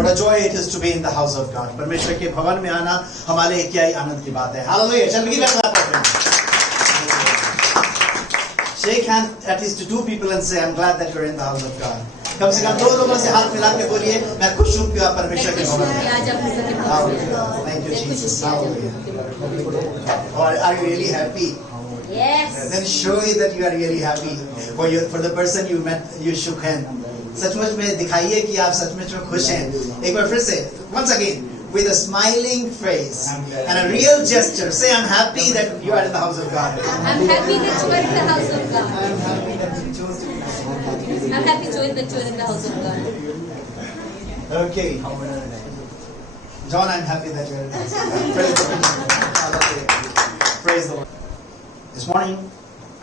What a joy it is to be in the house of God. परमेश्वर के भवन में आना हमारे लिए क्या ही आनंद की बात है. Hallelujah. Shall we give a clap of hands? Shake hands at least to 2 people and say, I'm glad that you're in the house of God. कम से कम 2 लोगों से हाथ मिला के बोलिए, मैं खुश हूँ कि आप परमेश्वर के भवन में हैं. Thank you, Jesus. Hallelujah. Are you really happy? Yes. Then show it that you are really happy for the person you met, you shook hand. सचमुच में दिखाइए कि आप सचमुच में खुश हैं. एक बार फिर से, once again, with a smiling face and a real gesture, say, I'm happy that you are in the house of God. I'm happy that you are in the house of God. I'm happy that you chose to be in the house of God. I'm happy that you are in the house of God. Okay. John, I'm happy that you are in the house of God. Praise the Lord. Praise the Lord. This morning,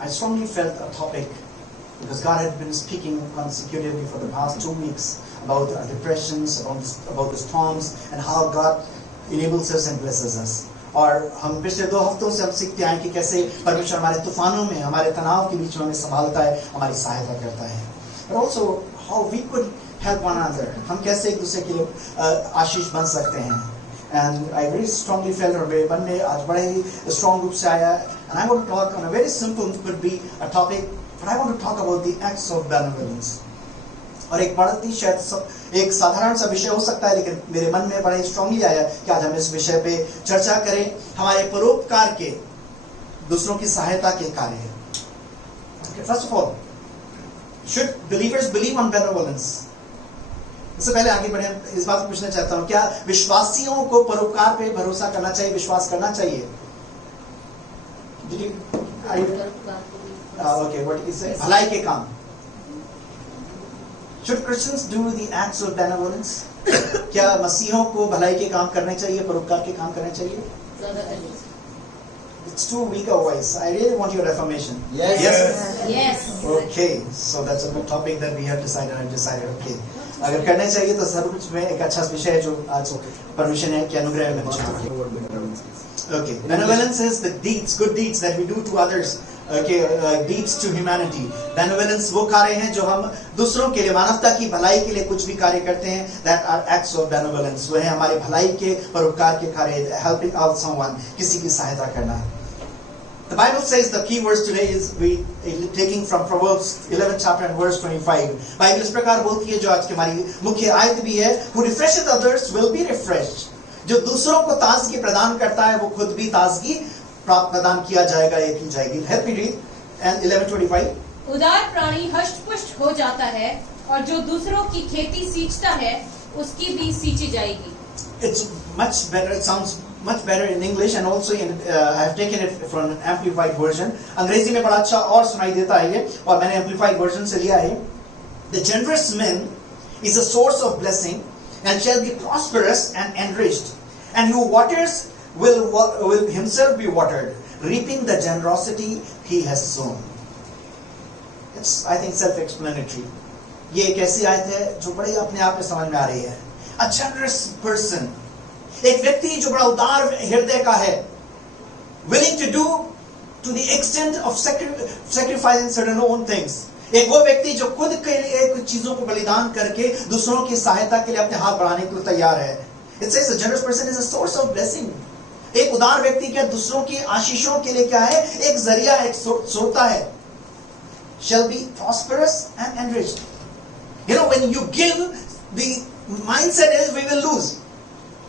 I strongly felt a topic because God had been speaking consecutively for the past 2 weeks about depressions, about the storms, and how God enables us and blesses us. और हम पिछले 2 हफ्तों से हम सीखते आए कि कैसे परमेश्वर हमारे तूफानों में, हमारे तनाव के बीच में हमें संभालता है, हमारी सहायता करता है. But also how we could help one another. हम कैसे एक दूसरे के लिए आशीष बन सकते हैं. And I very strongly felt और मेरे मन में आज बड़े ही strong रूप से आया. And I want to talk on a very simple, could be a topic, but I want to talk about the acts of benevolence. और एक बड़ा ही शायद एक साधारण सा विषय हो सकता है, लेकिन मेरे मन में बड़ा ही स्ट्रांगली आया कि आज हम इस विषय पे चर्चा करें. हमारे परोपकार के, दूसरों की सहायता के कार्य. First of all, should believers believe on benevolence? इससे पहले आगे बढ़े, इस बात को पूछना चाहता हूँ, क्या विश्वासियों को परोपकार पे भरोसा करना चाहिए, विश्वास करना चाहिए? Okay, what is it? भलाई के काम. Should Christians do the acts of benevolence? क्या मसीहों को भलाई के काम करने चाहिए, परोपकार के काम करने चाहिए? It's too weak a voice. I really want your affirmation. Yes. Yes. Yes. Okay, so that's a good topic that we have decided. I've decided. Okay. अगर करने चाहिए तो सर्वोच्च में एक अच्छा विषय है जो आज परमिशन है कि अनुग्रह में चाहिए. Okay, benevolence is the deeds, good deeds that we do to others. Okay, deeds to humanity. Benevolence वो कार्य हैं जो हम दूसरों के लिए, मानवता की भलाई के लिए कुछ भी कार्य करते हैं. That are acts of benevolence. वो है हमारे भलाई के, परोपकार के कार्य. Helping out someone, किसी की सहायता करना. The Bible says the key verse today is taking from Proverbs 11 chapter and verse 25. Bible इस प्रकार बोलती है, जो आज की हमारी मुख्य आयत भी है, who refreshes others will be refreshed. जो दूसरों को ताजगी प्रदान करता है, वो खुद भी ताजगी प्राप्त प्रदान किया जाएगा, या की जाएगी. Help me read and 11:25. उदार प्राणी हष्ट-पुष्ट हो जाता है, और जो दूसरों की खेती सींचता है, उसकी भी सींची जाएगी. It's much better. It sounds much better in English, and also in I have taken it from an amplified version. अंग्रेजी में बड़ा अच्छा और सुनाई देता है ये, और मैंने amplified version से लिया है. The generous man is a source of blessing and shall be prosperous and enriched, and who waters will himself be watered, reaping the generosity he has sown. It's, I think, self-explanatory. ये एक ऐसी आयत है जो बड़ी अपने आप में समझ में आ रही है. A generous person, एक व्यक्ति जो बड़ा उदार हृदय का है, willing to do to the extent of sacrificing certain own things. एक वो व्यक्ति जो खुद के लिए कुछ चीजों को बलिदान करके दूसरों की सहायता के लिए अपने हाथ बढ़ाने को तैयार है. It says a generous person is a source of blessing. एक उदार व्यक्ति क्या दूसरों की आशीषों के लिए क्या है? एक जरिया, एक सोता है. Shall be prosperous and enriched. You know, when you give, the mindset is we will lose,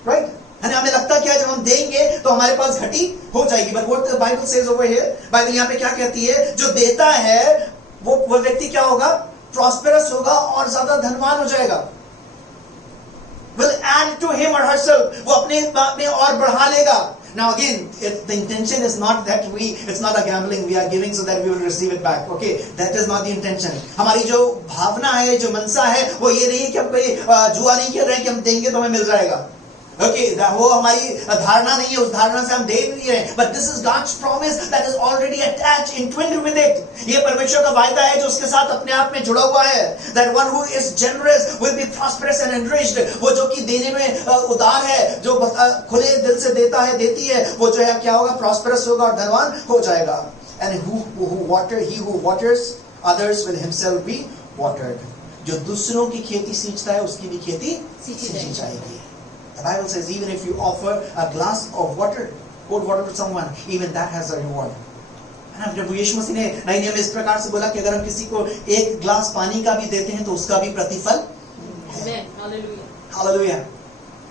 right? And हमें लगता क्या है, जब हम देंगे तो हमारे पास घटी हो जाएगी. But what the Bible says over here, Bible यहाँ पे क्या कहती है? जो देता है वो व्यक्ति क्या होगा? Prosperous होगा और ज्यादा धनवान हो जाएगा. Will add to him or herself. वो अपने बात में और बढ़ा लेगा. Now again, the intention is not that it's not a gambling. We are giving so that we will receive it back. Okay, that is not the intention. हमारी जो भावना है, जो मनसा है, वो ये नहीं है कि हम कोई जुआ नहीं खेल रहे हैं कि हम देंगे तो हमें मिल जाएगा. Okay, वो हमारी धारणा नहीं है, उस धारणा से हम दे नहीं रहे. But this is God's promise that is already attached, entwined with it. ये परमेश्वर का वायदा है जो उसके साथ अपने आप में जुड़ा हुआ है. That one who is generous will be prosperous and enriched. वो जो कि देने में उदार है, जो खुले दिल से देता है, देती है, वो जो है क्या होगा? Prosperous होगा और धनवान हो जाएगा. And he who waters others will himself be watered. जो दूसरों की खेती सींचता है उसकी भी खेती सींची सींची जाएगी. The Bible says even if you offer a glass of water, cold water to someone, even that has a reward. प्रभु यीशु मसीह ने नए नियम में इस प्रकार से बोला कि अगर हम किसी को एक ग्लास पानी का भी देते हैं तो उसका भी प्रतिफल. Hallelujah.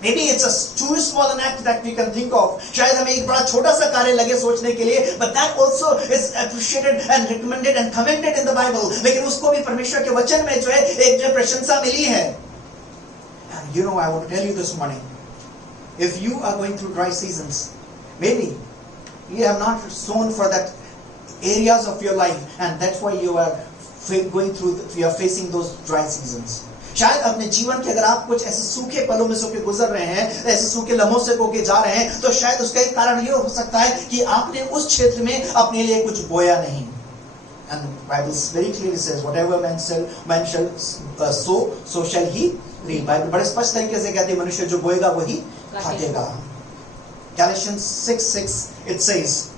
Maybe it's a too small an act that we can think of. शायद हमें एक बड़ा छोटा सा कार्य लगे सोचने के लिए, but that also is appreciated and recommended and commended in the Bible. लेकिन उसको भी परमेश्वर के वचन में जो है एक जो प्रशंसा मिली है. And you know, I want to tell you this morning, if you are going through dry seasons, maybe you have not sown for that areas of your life, and that's why you are you are facing those dry seasons. शायद अपने जीवन के अगर आप कुछ ऐसे सूखे पलों में से गुजर रहे हैं, ऐसे सूखे लम्हों से होके जा रहे हैं, तो शायद उसका एक कारण ये हो सकता है कि आपने उस क्षेत्र में अपने लिए कुछ बोया नहीं. And the Bible very clearly says, whatever man shall sow, so shall he reap. Bible बड़े स्पष्ट तरीके से कहती है, मनुष्य जो बोएगा वही काटेगा. Galatians 6:6 it says,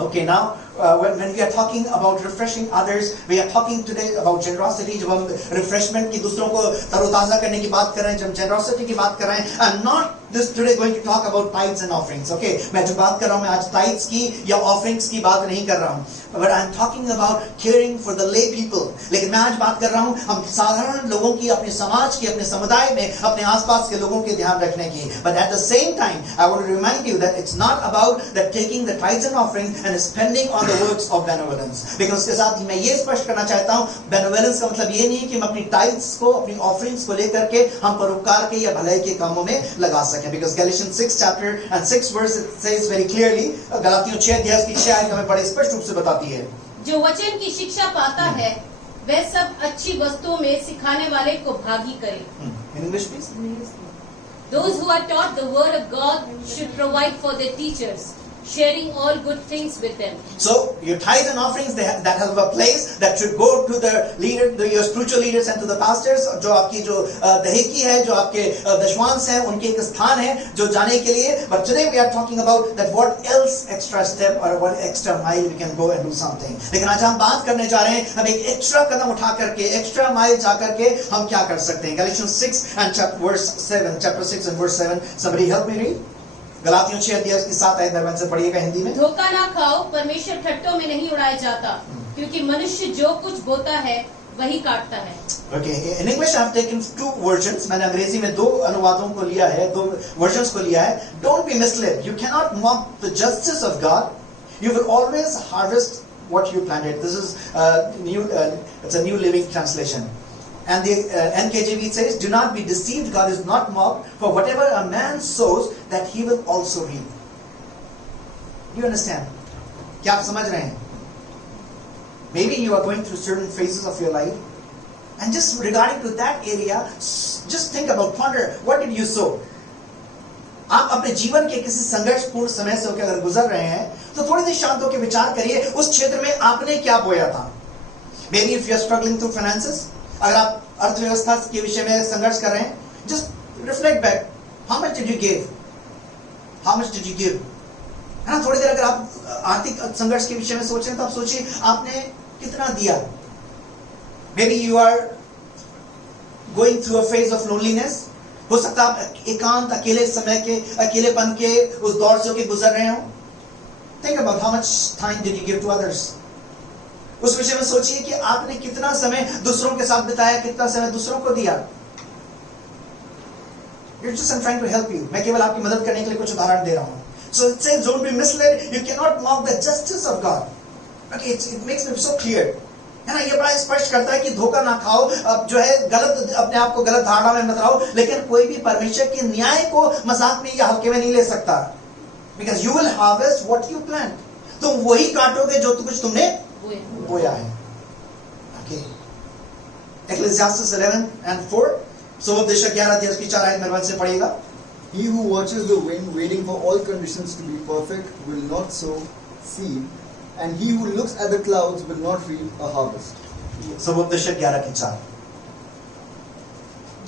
okay, now when we are talking about refreshing others, we are talking today about generosity. जब हम refreshment की दूसरों को तरोताजा करने की बात कर रहे हैं, जब generosity की बात कर रहे हैं, I'm not this today going to talk about tithes and offerings. Okay, मैं जो बात कर रहा हूँ मैं आज tithes की या offerings की बात नहीं कर रहा हूँ, but I'm talking about caring for the lay people. लेकिन मैं आज बात कर रहा हूँ हम साधारण लोगों की, अपने समाज की, अपने समुदाय में, अपने आसपास के लोगों के ध्यान रखने की. But at the same time, I want to remind you that it's not about that taking the tithes and offerings and spending on the works of benevolence. Because उसके साथ ही मैं ये स्पष्ट करना चाहता हूँ, benevolence का मतलब ये नहीं है कि हम अपनी tithes को, अपनी offerings को लेकर के हम परोपकार के या भलाई के कामों में लगा सकें. Because Galatians 6 chapter and 6 verse it says very clearly, गलातियों 6 अध्याय की 6 आयत हमें बड़े स्पष्ट रूप से बताती है, जो वचन की शिक्षा पाता है वह सब अच्छी वस्तुओं में सिखाने वाले को भागी करे. In English please. Those who are taught the word of God should provide for their teachers, sharing all good things with them. So your tithes and offerings that have a place that should go to the leader, your spiritual leaders and to the pastors. जो आपकी जो दहेकी है, जो आपके दशवांश हैं, उनके एक स्थान है जो जाने के लिए. But today we are talking about that what else extra step or what extra mile we can go and do something. लेकिन आज हम बात करने जा रहे हैं हम एक एक्स्ट्रा कदम उठा करके, एक्स्ट्रा माइल जा करके हम क्या कर सकते हैं. Galatians 6 and chapter 6 and verse 7. Somebody help me read. गलातियों 6 अध्याय की 7 आयत दरमियान से पढ़िएगा हिंदी में. धोखा ना खाओ, परमेश्वर ठट्टों में नहीं उड़ाया जाता, क्योंकि मनुष्य जो कुछ बोता है वही काटता है. Okay, in English I have taken 2 versions. मैंने अंग्रेजी में 2 अनुवादों को लिया है, 2 versions को लिया है. Don't be misled. You cannot mock the justice of God. You will always harvest what you planted. This is it's a New Living Translation. And the NKJV says, do not be deceived, God is not mocked, for whatever a man sows, that he will also reap. Do you understand? क्या आप समझ रहे हैं? Maybe you are going through certain phases of your life, and just regarding to that area, just think about, ponder, what did you sow? आप अपने जीवन के किसी संघर्षपूर्ण समय से होकर अगर गुजर रहे हैं, तो थोड़ी देर शांत होकर विचार करिए उस क्षेत्र में आपने क्या बोया था. Maybe if you are struggling through finances, अगर आप अर्थव्यवस्था के विषय में संघर्ष कर रहे हैं, just reflect back. How much did you give? How much did you give? है ना, थोड़ी देर अगर आप आर्थिक संघर्ष के विषय में सोच रहे हैं तो आप सोचिए आपने कितना दिया. Maybe you are going through a phase of loneliness. हो सकता है आप एकांत अकेले समय के, अकेलेपन के उस दौर से होकर गुजर रहे हो. Think about how much time did you give to others. उस विषय में सोचिए कि आपने कितना समय दूसरों के साथ बिताया, कितना समय दूसरों को दिया. I'm trying to help you. मैं केवल आपकी मदद करने के लिए कुछ उदाहरण दे रहा हूँ. So it says, don't be misled. You cannot mock the justice of God. Okay, it makes me so clear. है ना, ये बड़ा स्पष्ट करता है कि धोखा ना खाओ, अब जो है गलत, अपने आप को गलत धारणा में मत रहो. लेकिन कोई भी परमेश्वर के न्याय को मजाक में या हल्के में नहीं ले सकता. Because you will harvest what you plant. तुम वही काटोगे जो कुछ तुमने बोया है. Okay. Ecclesiastes 11 and 4. सोमोपदेशक 11 अध्याय की 4 आयत मेरे से पढ़िएगा. He who watches the wind, waiting for all conditions to be perfect, will not sow seed, and he who looks at the clouds will not reap a harvest. सोमोपदेशक 11 की 4.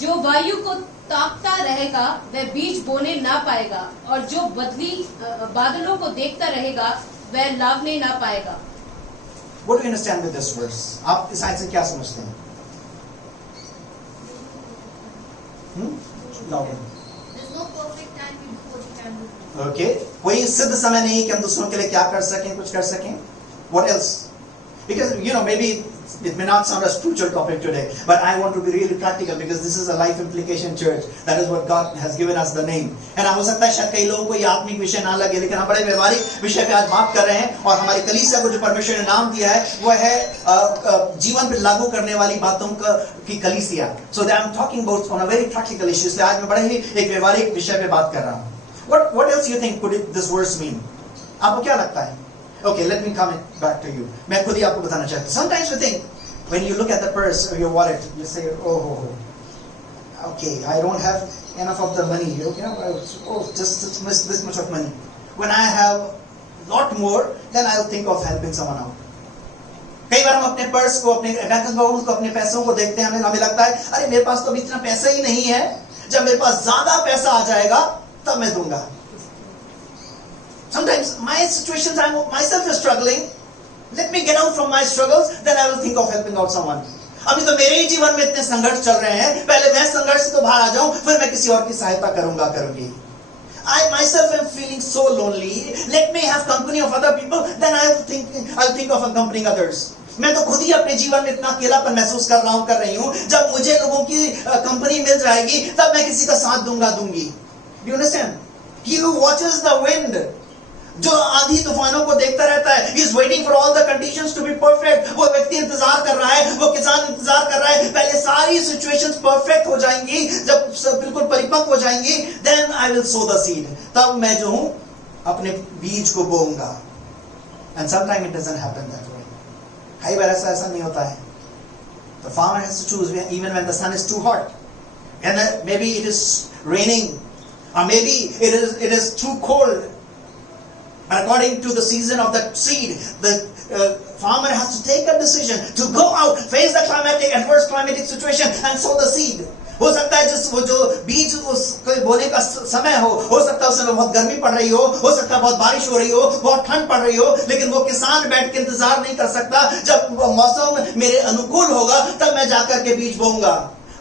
जो वायु को ताकता रहेगा वह बीज बोने ना पाएगा, और जो बादलों को देखता रहेगा वह लावने ना पाएगा. What do you understand with this verse? आप इस आयत से क्या समझते हैं? Louder. There's no perfect time we do what you can do. Okay. कोई सिद्ध समय नहीं कि हम दूसरों के लिए क्या कर सकें, कुछ कर सकें. What else? Because maybe it may not sound a spiritual topic today, but I want to be really practical because this is a life implication church. That is what God has given us the name. And हो सकता है शायद कई लोगों को ये आत्मिक विषय ना लगे, लेकिन हम बड़े व्यवहारिक विषय पे आज बात कर रहे हैं और हमारी कलीसिया को जो परमेश्वर ने नाम दिया है वो है जीवन पे लागू करने वाली बातों की कलीसिया. So I am talking about on a very practical issue. इसलिए आज मैं बड़े ही एक व्यवहारिक विषय पे बात कर रहा हूँ. What else you think could this verse mean? आपको क्या लगता है? Okay, let me come back to you. मैं खुद ही आपको बताना चाहता हूँ. Sometimes we think, when you look at the purse or your wallet, you say, okay, I don't have enough of the money. Just this much of money. When I have lot more, then I'll think of helping someone out. कई बार हम अपने purse को, अपने bank account को, अपने पैसों को देखते हैं, हमें लगता है, अरे मेरे पास तो अभी इतना पैसा ही नहीं है. जब मेरे पास ज्यादा पैसा आ जाएगा, तब मैं दूंगा. Sometimes my situations, I myself is struggling. Let me get out from my struggles, then I will think of helping out someone. अभी तो मेरे ही जीवन में इतने संघर्ष चल रहे हैं, पहले मैं संघर्ष से तो बाहर आ जाऊं, फिर मैं किसी और की सहायता करूंगी. I myself am feeling so lonely. Let me have company of other people, then I'll think of accompanying others. मैं तो खुद ही अपने जीवन में इतना अकेलापन महसूस कर रही हूँ. जब मुझे लोगों की कंपनी मिल जाएगी, तब मैं किसी का साथ दूंगी. Do you understand? He who watches the wind, जो आंधी तूफानों को देखता रहता है, he is waiting for all the conditions to be perfect. वो व्यक्ति इंतजार कर रहा है, वो किसान इंतजार कर रहा है, पहले सारी situations perfect हो जाएंगी, जब सब बिल्कुल परिपक्व हो जाएंगी, then I will sow the seed. तब मैं जो हूँ अपने बीज को बोऊंगा. And sometimes it doesn't happen that way. कई बार ऐसा नहीं होता है. The farmer has to choose even when the sun is too hot, and maybe it is raining, or maybe it is too cold. And according to the season of the seed, the farmer has to take a decision to go out, face the adverse climatic situation, and sow the seed. हो सकता है वो जो बीज उसको बोने का समय हो सकता है उसमें बहुत गर्मी पड़ रही हो सकता है बहुत बारिश हो रही हो, बहुत ठंड पड़ रही हो, लेकिन वो किसान बैठ के इंतजार नहीं कर सकता. जब मौसम मेरे अनुकूल होगा, तब मैं जाकर के बीज बोऊंगा.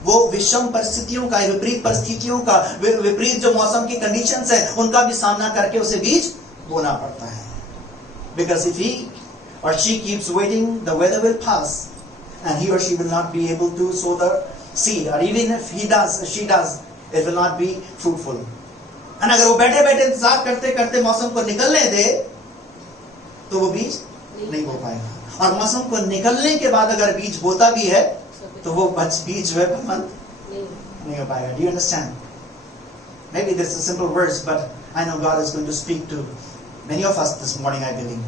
वो विषम परिस्थितियों का, विपरीत परिस्थितियों का, विपरीत जो मौसम की कंडीशंस है, उनका भी सामना करके उसे बीज बोना पड़ता है. Because if he or she keeps waiting, the weather will pass and he or she will not be able to sow the seed, or even if he does, she does, it will not be fruitful. And अगर वो बैठे बैठे इंतजार करते करते मौसम को निकलने दे, तो वो बीज नहीं बो पाएगा. और मौसम को निकलने के बाद अगर बीज बोता भी है, तो वो बीज जो है नहीं हो पाएगा. Do you understand? Maybe this is simple words, but I know God is going to speak to many of us this morning, I believe.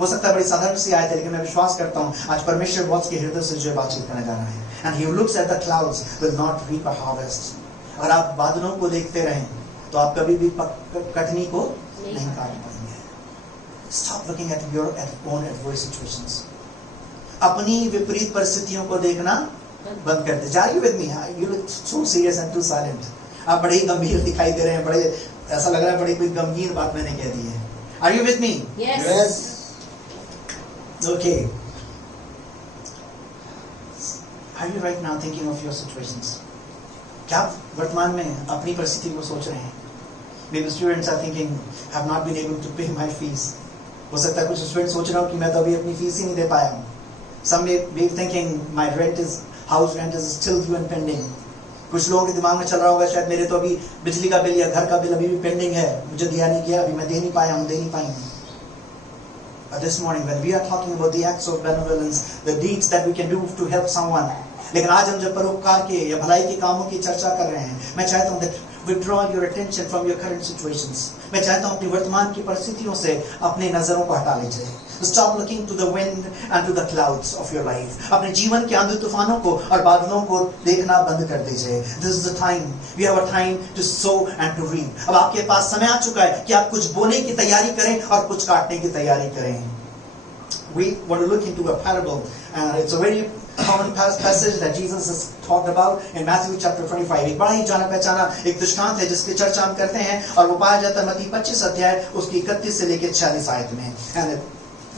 हो सकता है बड़ी साधारण सी आयत है, लेकिन मैं विश्वास करता हूँ आज परमेश्वर बहुत के हृदय से जो बातचीत करने जा रहा है. And he who looks at the clouds will not reap a harvest. अगर आप बादलों को देखते रहें, तो आप कभी भी कटनी को नहीं काट पाएंगे. Stop looking at your own adverse situations. अपनी विपरीत परिस्थितियों को देखना बंद कर दे. Are you with me? You look so serious and too silent. आप बड़े ही गंभीर दिखाई दे रहे हैं, बड़े ऐसा लग रहा है बड़ी कोई गंभीर बात मैंने कह दी है. Are you with me? Yes. Okay. Are you right now thinking of your situations? क्या आप वर्तमान में अपनी परिस्थिति को सोच रहे हैं? Maybe students are thinking, have not been able to pay my fees. हो सकता है कुछ स्टूडेंट सोच रहा हूँ कि मैं तो अभी अपनी फीस ही नहीं दे पाया हूँ. Some may be thinking, my house rent is still due and pending. कुछ लोगों के दिमाग में चल रहा होगा, शायद मेरे तो अभी बिजली का बिल या घर का बिल अभी भी पेंडिंग है, मुझे दिया नहीं गया, अभी मैं दे नहीं पाया हूँ, दे नहीं पाएंगे. But this morning, when we are talking about the acts of benevolence, the deeds that we can do to help someone, लेकिन आज हम जब परोपकार के या भलाई के कामों की चर्चा कर रहे हैं, मैं चाहता हूँ that withdraw your attention from your current situations. मैं चाहता हूँ अपनी वर्तमान की परिस्थितियों से अपने नजरों को हटा लीजिए. Stop looking to the wind and to the clouds of your life. अपने जीवन के आंधी तूफानों को और बादलों को देखना बंद कर दीजिए. This is the time. We have a time to sow and to reap. अब आपके पास समय आ चुका है कि आप कुछ बोने की तैयारी करें और कुछ काटने की तैयारी करें. We want to look into a parable, and it's a very common passage that Jesus has talked about in Matthew chapter 25. एक बड़ा ही जाना पहचाना एक दृष्टांत है जिसकी चर्चा हम करते हैं, और वो पाया जाता है मत्ती 25 अध्याय उसकी 31 से लेकर 46 आयत में. And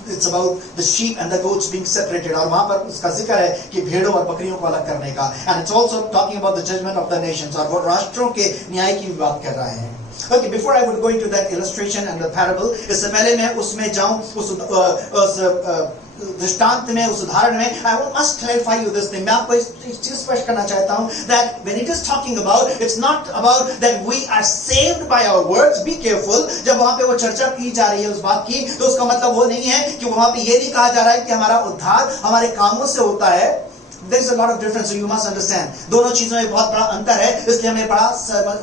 it's about the sheep and the goats being separated. और वहाँ पर उसका जिक्र है कि भेड़ों और बकरियों को अलग करने का. And it's also talking about the judgment of the nations. और वो राष्ट्रों के न्याय की भी बात कर रहा है. Okay, before I would go into that illustration and the parable, इससे पहले मैं उसमें जाऊं उस दृष्टांत में, उस उदाहरण में, I must clarify you this thing. मैं आपको इस चीज स्पष्ट करना चाहता हूं that when it is talking about, it's not about that we are saved by our words. Be careful. जब वहां पे वो चर्चा की जा रही है उस बात की, तो उसका मतलब वो नहीं है कि वहां पे ये नहीं कहा जा रहा है कि हमारा उद्धार हमारे कामों से होता है. There is a lot of difference, so you must understand. दोनों चीजों में बहुत बड़ा अंतर है, इसलिए हमें बड़ा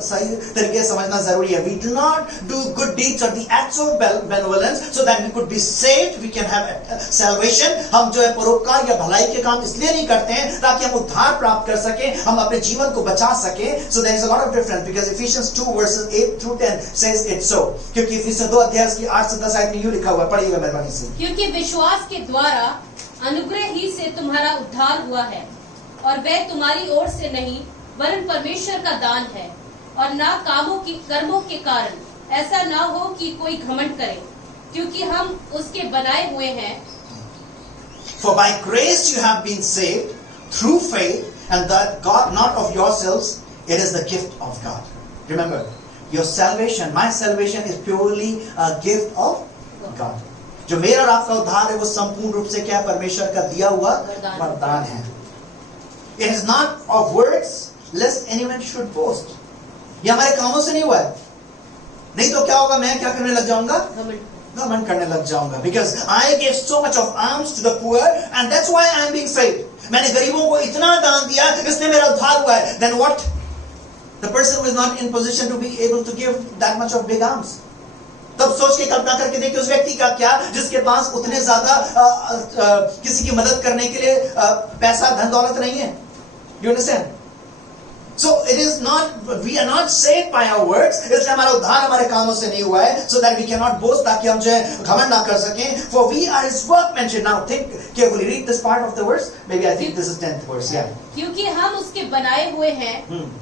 सही तरीके से समझना जरूरी है. We do not do good deeds or the acts of benevolence so that we could be saved. We can have salvation. हम जो है परोपकार या भलाई के काम इसलिए नहीं करते हैं ताकि हम उद्धार प्राप्त कर सकें, हम अपने जीवन को बचा सकें. So there is a lot of difference because Ephesians 2 verses 8 through 10 says it so. क्योंकि इफिसियों 2 अध्याय की 8 से 10 आयत में यूं लिखा हुआ है, पढ़िएगा मेहरबानी से. क्योंकि विश्वास के द्वारा अनुग्रह ही से तुम्हारा उद्धार हुआ है, और वह तुम्हारी ओर से नहीं वरन परमेश्वर का दान है, और ना कर्मों के कारण, ऐसा ना हो कि कोई घमंड करे, क्योंकि हम उसके बनाए हुए हैं. For by grace you have been saved through faith, and that God not of yourselves, it is the gift of God. Remember, your salvation, my salvation is purely a gift of God. जो मेरा और आपका उद्धार है वो संपूर्ण रूप से क्या है? परमेश्वर का दिया हुआ वरदान है. It is not of words, lest anyone should boast. ये हमारे कामों से नहीं हुआ है. नहीं तो क्या होगा? मैं क्या करने लग जाऊंगा? घमंड करने लग जाऊंगा. Because I gave so much of alms to the poor, and that's why I am being saved. मैंने गरीबों को इतना दान दिया, इसलिए मेरा उद्धार हुआ है. Then what? The person who is not in position to be able to give that much of big alms. तब सोच के कल्पना करके देखिए उस व्यक्ति का क्या, जिसके पास उतने ज्यादा किसी की मदद करने के लिए पैसा धन दौलत नहीं है. You understand? So it is not, we are not saved by our works. इसलिए हमारा उद्धार हमारे कामों से नहीं हुआ है, so that we cannot boast, ताकि हम जो है घमंड ना कर सकें. For we are His workmanship. Now think carefully. Read this part of the verse. Maybe I think this is 10th verse. Yeah. क्योंकि हम उसके बनाए हुए हैं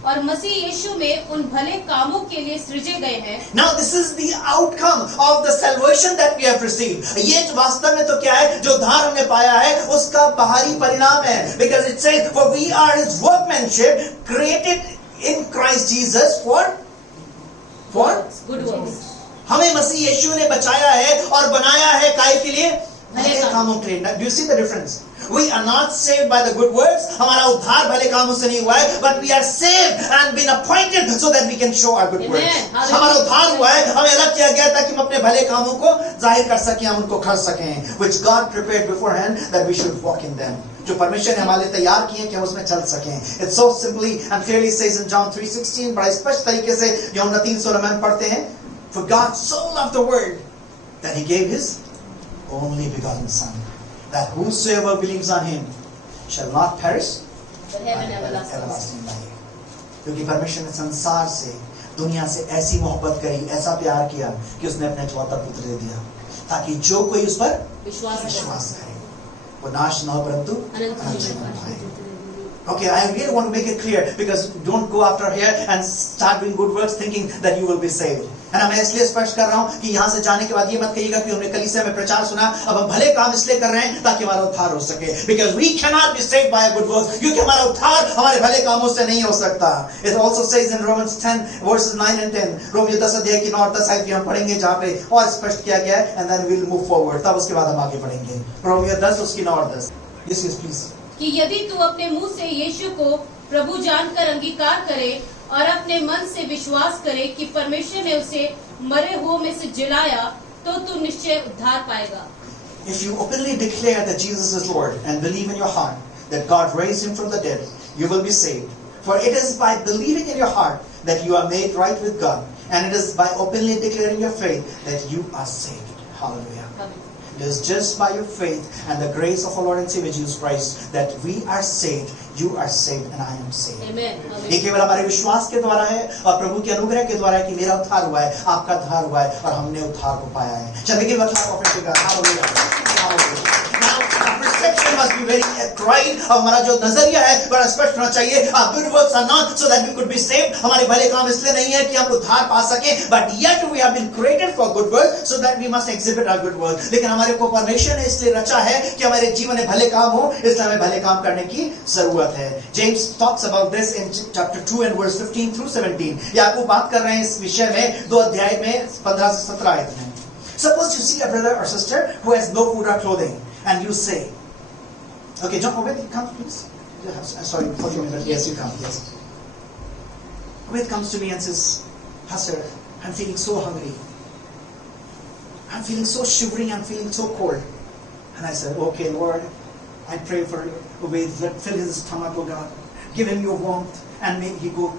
और मसीह यीशु में उन भले कामों के लिए सृजे गए हैं. Now this is the outcome of the salvation that we have received. ये वास्तव में तो क्या है? जो उद्धार हमने पाया है उसका बाहरी परिणाम है. Because it says, for we are His workmanship, created in Christ Jesus for good works. हमें मसीह यीशु ने बचाया है और बनाया है काहे के लिए? भले कामों के लिए. Do you see the difference? We are not saved by the good works. हमारा उद्धार भले कामों से नहीं हुआ है, but we are saved and been appointed so that we can show our good works. हमारा उद्धार हुआ है, हमें अलग किया गया ताकि हम अपने भले कामों को जाहिर कर सकें, हम उनको कर सकें. Which God prepared beforehand that we should walk in them. जो परमेश्वर ने हमारे लिए तैयार किए कि हम उसमें चल सकें. It so simply and clearly says in John 3:16, बड़ा स्पष्ट तरीके से यूहन्ना 3:16 में पढ़ते हैं. For God so loved the world that He gave His only begotten Son, that whosoever believes on Him shall not perish But have an everlasting life. क्योंकि परमेश्वर ने संसार से, दुनिया से ऐसी मोहब्बत करी, ऐसा प्यार किया कि उसने अपने इकलौता पुत्र दे दिया, ताकि जो कोई उस पर विश्वास करे वो नाश न हो परंतु अनंत जीवन पाए. Okay, I really want to make it clear, because don't go after here and start doing good works thinking that you will be saved. है ना? मैं इसलिए स्पष्ट कर रहा हूँ कि यहाँ से जाने के बाद ये मत कहिएगा कि हमने कलीसिया में प्रचार सुना, अब हम भले काम इसलिए कर रहे हैं ताकि हमारा उद्धार हो सके. Because we cannot be saved by a good works. क्योंकि हमारा उद्धार हमारे भले कामों से नहीं हो सकता. It also says in Romans 10 verses 9 and 10. Romeo 10 अध्याय की 9 और 10 आयत भी हम पढ़ेंगे जहाँ पे और स्पष्ट किया गया है, and then we'll move forward. तब उसके बाद हम आगे बढ़ेंगे. रोमियो 10 उसकी 9 और 10. Yes, please. कि यदि तू अपने मुंह से यीशु को प्रभु जानकर अंगीकार करे और अपने मन से विश्वास करे कि परमेश्वर ने उसे मरे हुओं में से जिलाया, तो तू निश्चय उद्धार पाएगा. If you openly declare that Jesus is Lord and believe in your heart that God raised Him from the dead, you will be saved. For it is by believing in your heart that you are made right with God, and it is by openly declaring your faith that you are saved. Hallelujah. It is just by your faith and the grace of our Lord and Savior Jesus Christ that we are saved, you are saved, and I am saved. Amen. ये केवल हमारे विश्वास के द्वारा है और प्रभु के अनुग्रह के द्वारा है कि मेरा उद्धार हुआ है, आपका उद्धार हुआ है और हमने उद्धार को पाया है. Shall we give a clap of it to God? Hallelujah. Hallelujah. Now, perception must be very right. अब हमारा जो नजरिया है बड़ा स्पष्ट होना चाहिए. Our good works are not so that we could be saved. हमारे भले काम इसलिए नहीं है कि हम उद्धार पा सके, but yet we have been created for good works, so that we must exhibit our good works. लेकिन हमारे को परमेश्वर ने इसलिए रचा है कि हमारे जीवन में भले काम हो, इसलिए हमें भले काम करने की जरूरत है. James talks about this in chapter 2 and verse 15 through 17. याकूब बात कर रहे हैं इस विषय में 2 अध्याय में 15 से 17 आयत में. Suppose you see a brother or sister who has no food or clothing, and you say, okay, John, Obed, come please. Sorry, forgive me, but yes, you come. Yes. Obed comes to me and says, Pastor, I'm feeling so hungry. I'm feeling so shivering. I'm feeling so cold. And I said, okay, Lord, I pray for Obed. Fill his stomach, oh God. Give him your warmth and make he go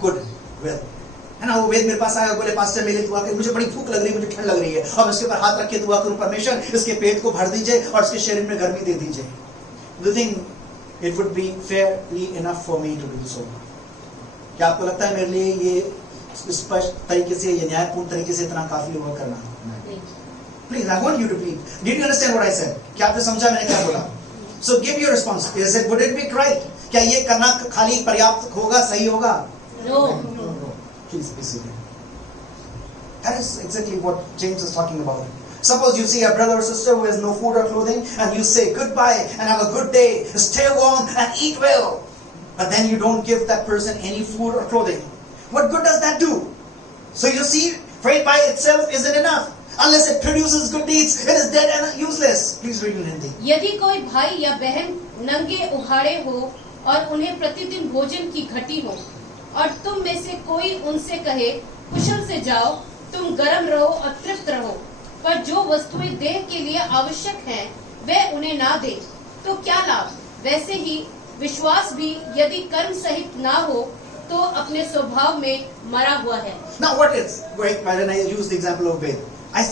good well. है ना, Obed मेरे पास आया, बोले pastor मेरे दुआ कर, मुझे बड़ी भूख लग रही है, मुझे ठंड लग रही है, और इसके ऊपर हाथ रख के दुआ करूं, परमेश्वर इसके पेट को भर दीजिए और इसके शरीर में गर्मी दे दीजिए. Do you think it would be fairly enough for me to do so? क्या आपको लगता है मेरे लिए ये स्पष्ट तरीके से, ये न्यायपूर्ण तरीके से इतना काफी होगा करना? Please, I want you to please. Did you understand what I said? क्या आपने समझा मैंने क्या बोला? So give your response. Is it, would it be right? क्या ये करना खाली पर्याप्त होगा, सही होगा? No. Please be seated. That is exactly what James is talking about. Suppose you see a brother or sister who has no food or clothing, and you say goodbye and have a good day, stay warm and eat well, but then you don't give that person any food or clothing. What good does that do? So you see, faith by itself isn't enough. Unless it produces good deeds, it is dead and useless. Please read in Hindi. यदि कोई भाई या बहन नंगे उघाड़े हो और उन्हें प्रतिदिन भोजन की घटी हो, और तुम में से कोई उनसे कहे कुशल से जाओ, तुम गर्म रहो और तृप्त रहो, पर जो वस्तुएं देह के लिए आवश्यक हैं वे उन्हें ना दे, तो क्या लाभ? वैसे ही विश्वास भी यदि कर्म सहित ना हो तो अपने स्वभाव में मरा हुआ है. Now what is? When I use the example of faith, I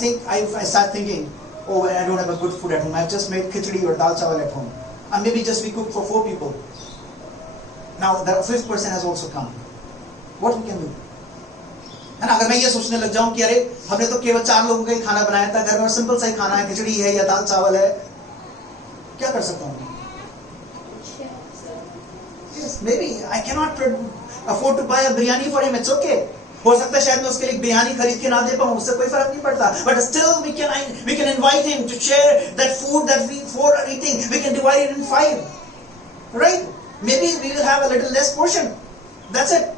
start thinking, oh, I don't have a good food at home. I've just made khichdi or dal chawal at home, and maybe just we cook for 4 people. Now the 5th person has also come. What we can do? है ना, अगर मैं ये सोचने लग जाऊं कि अरे हमने तो केवल 4 लोगों का ही खाना बनाया था, घर में सिंपल सा ही खाना है, खिचड़ी है या दाल चावल है, क्या कर सकता हूँ? Yes, maybe I cannot afford to buy a biryani for him. It's okay. हो सकता है शायद मैं उसके लिए बिरयानी खरीद के ना दे पाऊं, उससे कोई फर्क नहीं पड़ता. But still we can invite him to share that food that we 4 are eating. We can divide it in 5, right? Maybe we will have a little less portion. That's it.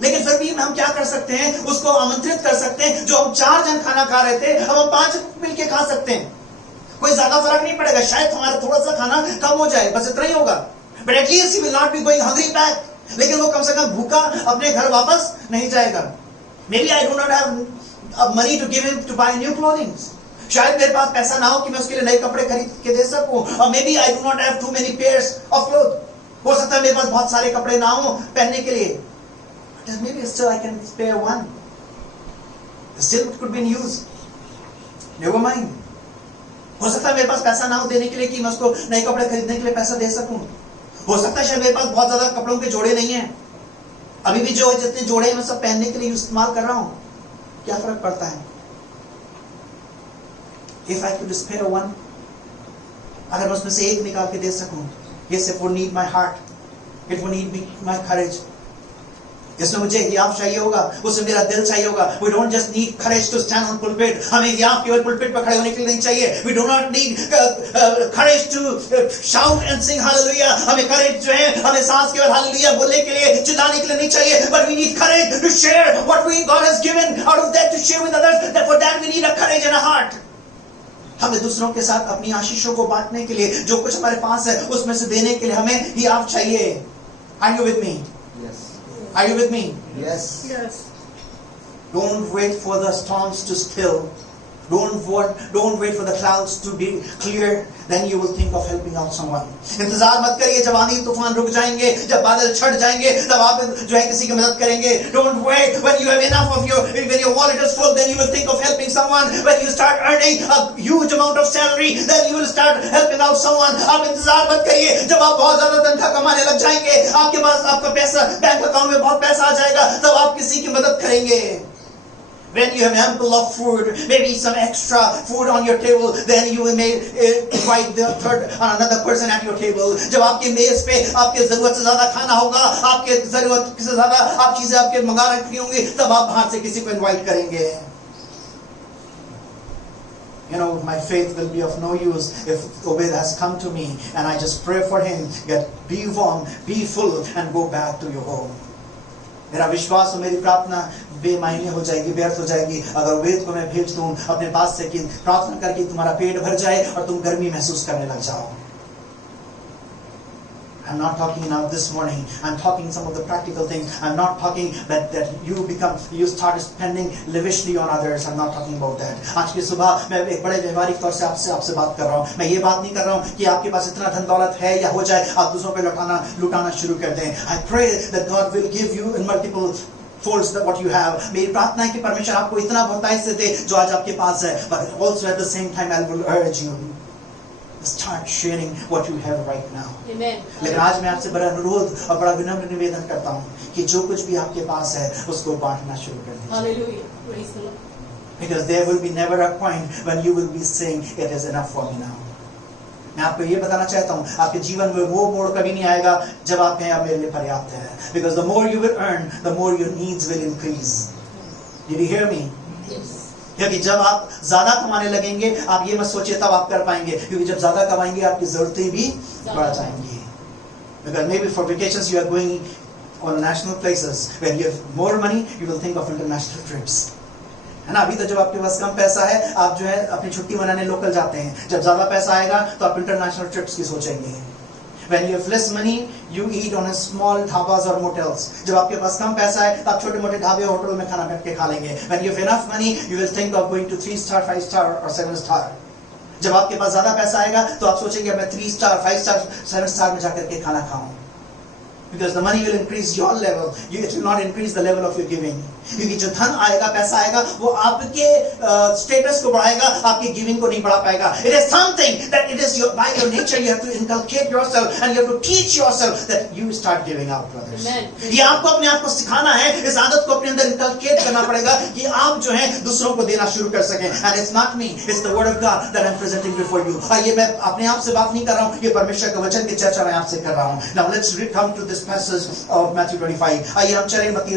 लेकिन फिर भी हम क्या कर सकते हैं, उसको आमंत्रित कर सकते हैं. जो हम 4 जन खाना खा रहे थे, अब हम 5 मिलके खा सकते हैं. कोई ज्यादा फर्क नहीं पड़ेगा, शायद हमारा थोड़ा सा खाना कम हो जाए, बस इतना ही होगा. But at least he will not be going hungry back. लेकिन वो कम से कम भूखा अपने घर वापस नहीं जाएगा. Maybe I do not have money to give him to buy new clothing. शायद मेरे पास पैसा ना हो कि मैं उसके लिए नए कपड़े खरीद के दे सकूं. Or maybe I do not have too many pairs of clothes. हो सकता है मेरे पास बहुत सारे कपड़े ना हो पहनने के लिए. But maybe still I can spare one. Still it could be in use. Never mind. हो सकता है मेरे पास पैसा ना हो देने के लिए कि मैं उसको नए कपड़े खरीदने के लिए पैसा दे सकूं. हो सकता है शायद मेरे पास बहुत ज्यादा कपड़ों के जोड़े नहीं हैं. अभी भी जो जितने जोड़े हैं मैं सब पहनने के लिए इस्तेमाल कर रहा हूं. क्या फर्क पड़ता है? If I could spare one, अगर मैं उसमें से एक निकाल के दे सकूं, yes, it would need my heart, it would need my courage. इसमें मुझे हियाव चाहिए होगा, उसमें मेरा दिल चाहिए होगा. We don't just need courage to stand on pulpit. हमें हियाव केवल पुलपिट पर खड़े होने के लिए नहीं चाहिए. We do not need courage to shout and sing hallelujah. हमें courage जो है, हमें सांस केवल hallelujah बोलने के लिए, चिल्लाने के लिए नहीं चाहिए. But we need courage to share what God has given out of that, to share with others. That for that we need a courage and a heart. हमें दूसरों के साथ अपनी आशीषों को बांटने के लिए, जो कुछ हमारे पास है उसमें से देने के लिए हमें हियाव चाहिए. Are you with me? Yes. Are you with me? Yes. Yes. Don't wait for the storms to still. Don't wait for the clouds to be clear. Then you will think of helping out someone. इंतजार मत करिए जब आंधी तूफान रुक जाएंगे, जब बादल छट जाएंगे, तब आप जो है किसी की मदद करेंगे. Don't wait when you have enough of when your wallet is full, then you will think of helping someone. When you start earning a huge amount of salary, then you will start helping out someone. आप इंतजार मत करिए जब आप बहुत ज्यादा तनख्वाह कमाने लग जाएंगे, आपके पास आपका पैसा बैंक अकाउंट में बहुत पैसा आ जाएगा, तब आप किसी की मदद करेंगे. When you have ample of food, maybe some extra food on your table, then you may invite the another person at your table. जब आपके मेज पे आपके जरूरत से ज्यादा खाना होगा, आपके जरूरत से ज्यादा आप चीजें आपके मंगा रखी होंगी, तब आप बाहर से किसी को इनवाइट करेंगे. You know, my faith will be of no use if Obed has come to me and I just pray for him, be warm, be full, and go back to your home. मेरा विश्वास और मेरी प्रार्थना बेमायने हो जाएगी, व्यर्थ हो जाएगी अगर वेद को मैं भेज दूं अपने पास से कि प्रार्थना करके तुम्हारा पेट भर जाए और तुम गर्मी महसूस करने लग जाओ. I'm not talking now this morning. I'm talking some of the practical things. I'm not talking that you start spending lavishly on others. I'm not talking about that. आज की सुबह मैं एक बड़े व्यवहारिक तौर से आपसे बात कर रहा हूँ. मैं ये बात नहीं कर रहा हूँ कि आपके पास इतना धन दौलत है या हो जाए आप दूसरों पे लुटाना शुरू कर दें. I pray that God will give you in multiple folds what you have. मेरी प्रार्थना है कि परमेश्वर आपको इतना बहुतायत से दे जो आज आपके पास है. But also at the same time I will urge you, start sharing what you have right now. Amen. लेकिन आज मैं आपसे बड़ा अनुरोध और बड़ा विनम्र निवेदन करता हूँ कि जो कुछ भी आपके पास है उसको बांटना शुरू कर दीजिए. Hallelujah. Praise the Lord. Because there will be never a point when you will be saying it is enough for me now. मैं आपको ये बताना चाहता हूँ आपके जीवन में वो मोड़ कभी नहीं आएगा जब आप कहें अब मेरे लिए पर्याप्त है. Because the more you will earn, the more your needs will increase. Did you hear me? Yes. क्योंकि जब आप ज्यादा कमाने लगेंगे आप ये मत सोचिए तब आप कर पाएंगे, क्योंकि जब ज्यादा कमाएंगे आपकी जरूरतें भी बढ़ जाएंगी. Because maybe for vacations you are going on national places. When you have more money, you will think of international trips. है ना. अभी तो जब आपके पास कम पैसा है आप जो है अपनी छुट्टी मनाने लोकल जाते हैं. जब ज्यादा पैसा आएगा तो आप इंटरनेशनल ट्रिप्स की सोचेंगे. When you have less money, you eat on a small dhabas or motels. जब आपके पास कम पैसा है तो आप छोटे मोटे ढाबे होटल में खाना बैठ के खा लेंगे. When you have enough money, you will think of going to 3-star, 5-star or 7-star. जब आपके पास ज्यादा पैसा आएगा तो आप सोचेंगे मैं 3-star, 5-star, 7-star में जाकर के खाना खाऊं. Because the money will increase your level. It will not increase the level of your giving. क्योंकि जो धन आएगा, पैसा आएगा, वो आपके स्टेटस को बढ़ाएगा, आपके गिविंग को नहीं बढ़ा पाएगा. It is something that it is by your nature you have to inculcate yourself and you have to teach yourself that you start giving out to others. ये आपको अपने आप को सिखाना है, इस आदत को अपने अंदर inculcate करना पड़ेगा कि आप जो है दूसरों को देना शुरू कर सकें. And it's not me, it's the word of God that I'm presenting before you. ये मैं अपने आप से बात नहीं कर रहा हूँ, ये परमेश्वर के वचन की चर्चा मैं आपसे कर रहा हूँ. Now let's come to this passage of Matthew 25. आइए हम चलें मत्ती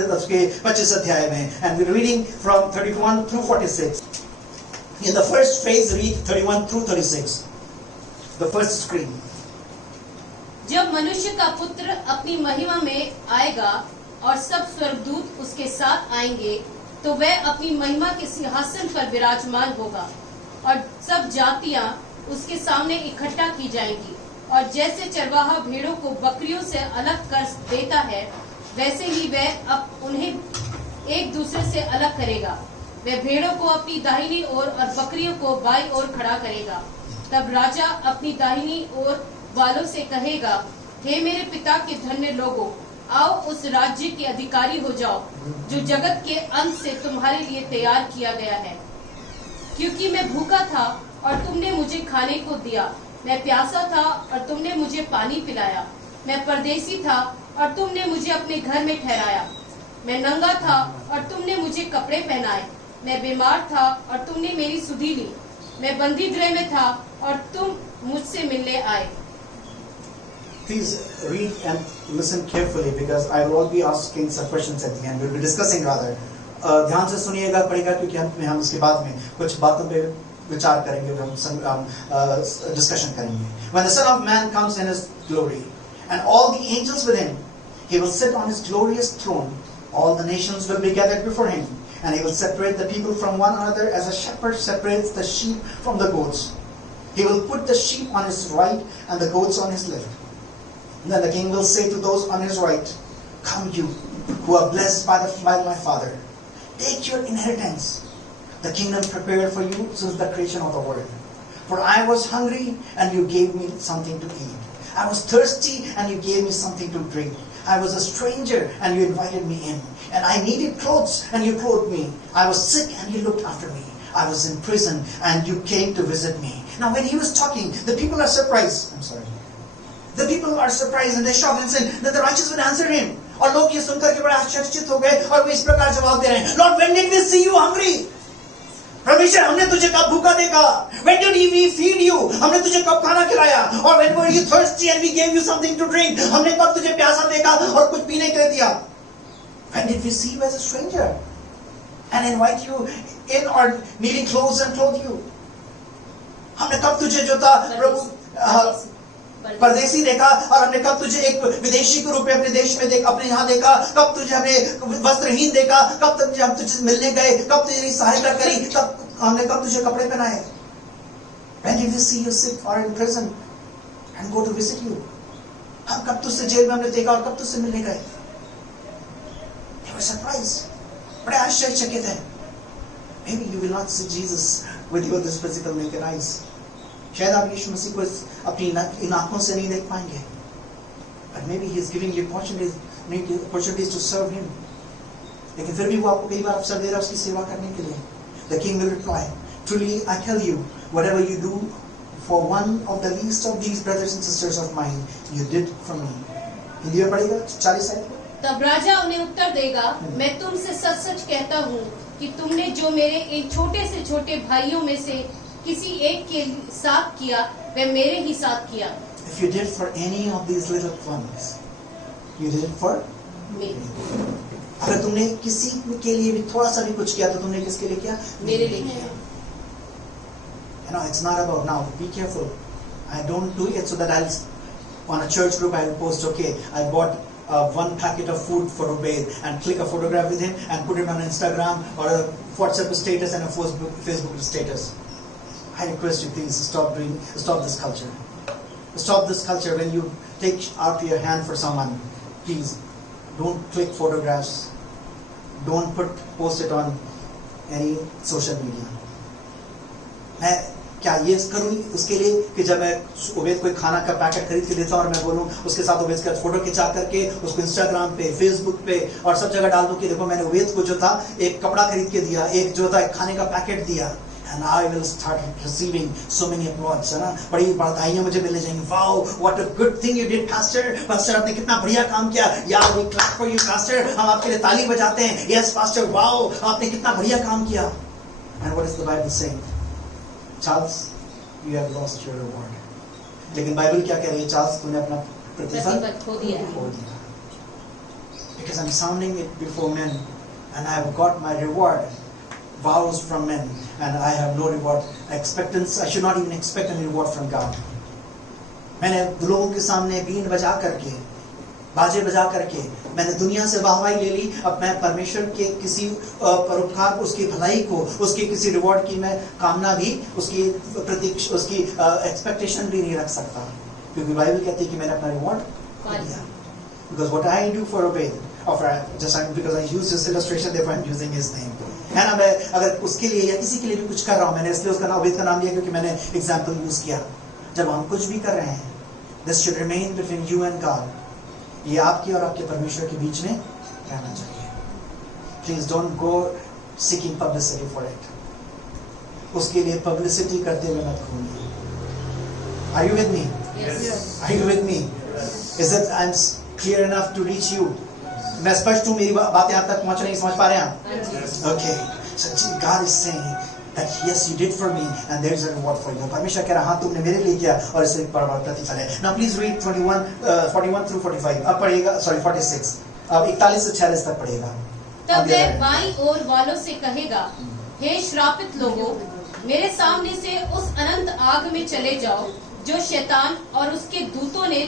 25 अध्याय में, and we're reading from 31 through 46. In the first phase, read 31 through 36. The first screen. जब मनुष्य का पुत्र अपनी महिमा में आएगा और सब स्वर्गदूत उसके साथ आएंगे तो वह अपनी महिमा के सिंहासन पर विराजमान होगा और सब जातियां उसके सामने इकट्ठा की जाएंगी. और जैसे चरवाहा भेड़ों को बकरियों से अलग कर देता है वैसे ही वह अब उन्हें एक दूसरे से अलग करेगा. वह भेड़ों को अपनी दाहिनी ओर और बकरियों को बाईं ओर खड़ा करेगा. तब राजा अपनी दाहिनी ओर वालों से कहेगा, हे मेरे पिता के धन्य लोगों, आओ उस राज्य के अधिकारी हो जाओ जो जगत के अंत से तुम्हारे लिए तैयार किया गया है. क्योंकि मैं भूखा था और तुमने मुझे खाने को दिया, मैं प्यासा था और तुमने मुझे पानी पिलाया, मैं परदेसी था और तुमने मुझे अपने घर में ठहराया, मैं नंगा था और तुमने मुझे कपड़े पहनाए, मैं बीमार था और तुमने मेरी सुधि ली, मैं बंदी गृह में था और तुम मुझसे मिलने आए. Please read and listen carefully because I will be asking some questions at the end. We will be discussing rather. ध्यान से सुनिएगा पड़ेगा क्योंकि अंत में हम इसके बाद में कुछ बातों पे विचार करेंगे और हम डिस्कशन करेंगे. When the Son of Man comes in his glory and all the angels with him, he will sit on his glorious throne. All the nations will be gathered before him, and he will separate the people from one another as a shepherd separates the sheep from the goats. He will put the sheep on his right and the goats on his left. Then the king will say to those on his right, come you who are blessed by my Father. Take your inheritance, the kingdom prepared for you since the creation of the world. For I was hungry and you gave me something to eat. I was thirsty and you gave me something to drink. I was a stranger and you invited me in. And I needed clothes and you clothed me. I was sick and you looked after me. I was in prison and you came to visit me. Now when he was talking, the people are surprised. The people are surprised and they shock and say that the righteous would answer him. और लोग ये सुनकर के बड़ा आश्चर्यचकित हो गए और वे इस प्रकार जवाब दे रहे हैं, lord when did we see you hungry? परमेश्वर, हमने तुझे कब भूखा देखा? When did we feed you? हमने तुझे कब खाना खिलाया? और when were you thirsty and we gave you something to drink? हमने कब तुझे प्यासा देखा और कुछ पीने के लिए दिया? When did we see you as a stranger and invite you in or needing clothes and clothe you? हमने कब तुझे जो था प्रभु परदेसी देखा और हमने कब तुझे एक विदेशी के रूप में अपने देश में अपने यहाँ देखा? कब तुझे हमने वस्त्रहीन देखा? कब तक हम तुझे मिलने गए? कब तेरी सहायता करी? तब हमने कब तुझे कपड़े पहनाए? When did we see you sick or in prison and go to visit you? हम कब तुझसे जेल में हमने देखा और कब तुझसे मिलने गए? They were surprised. बड़े आश्चर्यचकित हैं. Maybe you will not see Jesus with your this physical naked eyes. शायद आप यीशु मसीह को अपनी इन आंखों से नहीं देख पाएंगे, but maybe he is giving you opportunities to serve him. लेकिन फिर भी वो आपको कई बार अवसर दे रहा है उसकी सेवा करने के लिए. The king will reply, truly I tell you, whatever you do for one of the least of these brothers and sisters of mine, you did for me. Hindi में पढ़ेगा 40 साल. तब राजा उन्हें उत्तर देगा, मैं तुमसे सच सच कहता हूँ कि तुमने जो मेरे इन छोटे से छोटे भाइयों में से किसी एक के साथ किया, वह मेरे ही साथ किया. If you did for any of these little ones, you did it for me. अगर तुमने किसी के लिए भी थोड़ा सा भी कुछ किया तो तुमने किसके लिए किया? मेरे लिए किया. You know, it's not about now. Be careful. I don't do it so that I'll on a church group I'll post, okay, I bought one packet of food for Ubaid and click a photograph with him and put it on Instagram or a WhatsApp status and a Facebook status. I request you, please stop this culture. Stop this culture. When you take out your hand for someone, please don't click photographs. Don't post it on any social media. मैं क्या ये करूँ उसके लिए कि जब मैं उबैद कोई खाना का पैकेट खरीद के देता हूँ और मैं बोलूँ उसके साथ उबैद का फोटो खिंचा करके उसको इंस्टाग्राम पे, फेसबुक पे और सब जगह डाल दूँ कि देखो मैंने उबैद को जो था एक कपड़ा खरीद के दिया, एक जो था एक खाने का पैकेट दिया. And I will start receiving so many applauds, है ना? बड़ी बधाइयाँ मुझे मिलने जाएंगी. Wow, what a good thing you did, Pastor. Pastor, आपने कितना बढ़िया काम किया. Yeah, we clap for you, Pastor. हम आपके लिए ताली बजाते हैं. Yes, Pastor. Wow, आपने कितना बढ़िया काम किया. And what is the Bible saying? Charles, you have lost your reward. लेकिन बाइबल क्या कह रही है? चार्ल्स, तूने अपना प्रतिफल खो दिया. Because I'm sounding it before men, and I have got my reward. Vows from men, and I have no reward. Expectance, I should not even expect any reward from God. मैंने लोगों के सामने been बजा करके, बाजे बजा करके मैंने दुनिया से वाहवाही ले ली. अब मैं परमेश्वर के किसी परोपकार, उसकी भलाई को, उसके किसी रिवॉर्ड की मैं कामना भी, उसकी प्रतीक्षा, उसकी एक्सपेक्टेशन भी नहीं रख सकता, क्योंकि बाइबल कहती है कि मैंने अपना रिवॉर्ड पा लिया. Because what I do for Ubaid, because I use this illustration, therefore I'm using his name. है ना? मैं अगर उसके लिए या किसी के लिए भी कुछ कर रहा हूँ, मैंने इसलिए उसका नाम उबैद का नाम लिया क्योंकि मैंने एग्जाम्पल यूज किया. जब हम कुछ भी कर रहे हैं, this should remain between you and God. ये आपके और आपके परमेश्वर के बीच में रहना चाहिए. Please don't go seeking publicity for it. उसके लिए पब्लिसिटी करते हुए मत घूमिए. Are you with me? Yes. Are you with me? Is it I'm clear enough to reach you? मैं स्पष्ट हूँ, मेरी बातें आप तक पहुँच रही, समझ पा रहे हैं? Okay. So God is saying that yes, you did for me, and there is a reward for you. परमेश्वर कह रहा हाँ तुमने मेरे लिए किया और इससे एक बड़ा प्रतिफल है. Now please read 41 through 45. अब पढ़िएगा, sorry 46. अब 41 से 46 तक पढ़िएगा. तब वह बाईं ओर वालों से कहेगा, हे श्रापित लोगों, मेरे सामने से उस अनंत आग में चले जाओ जो शैतान और उसके दूतों ने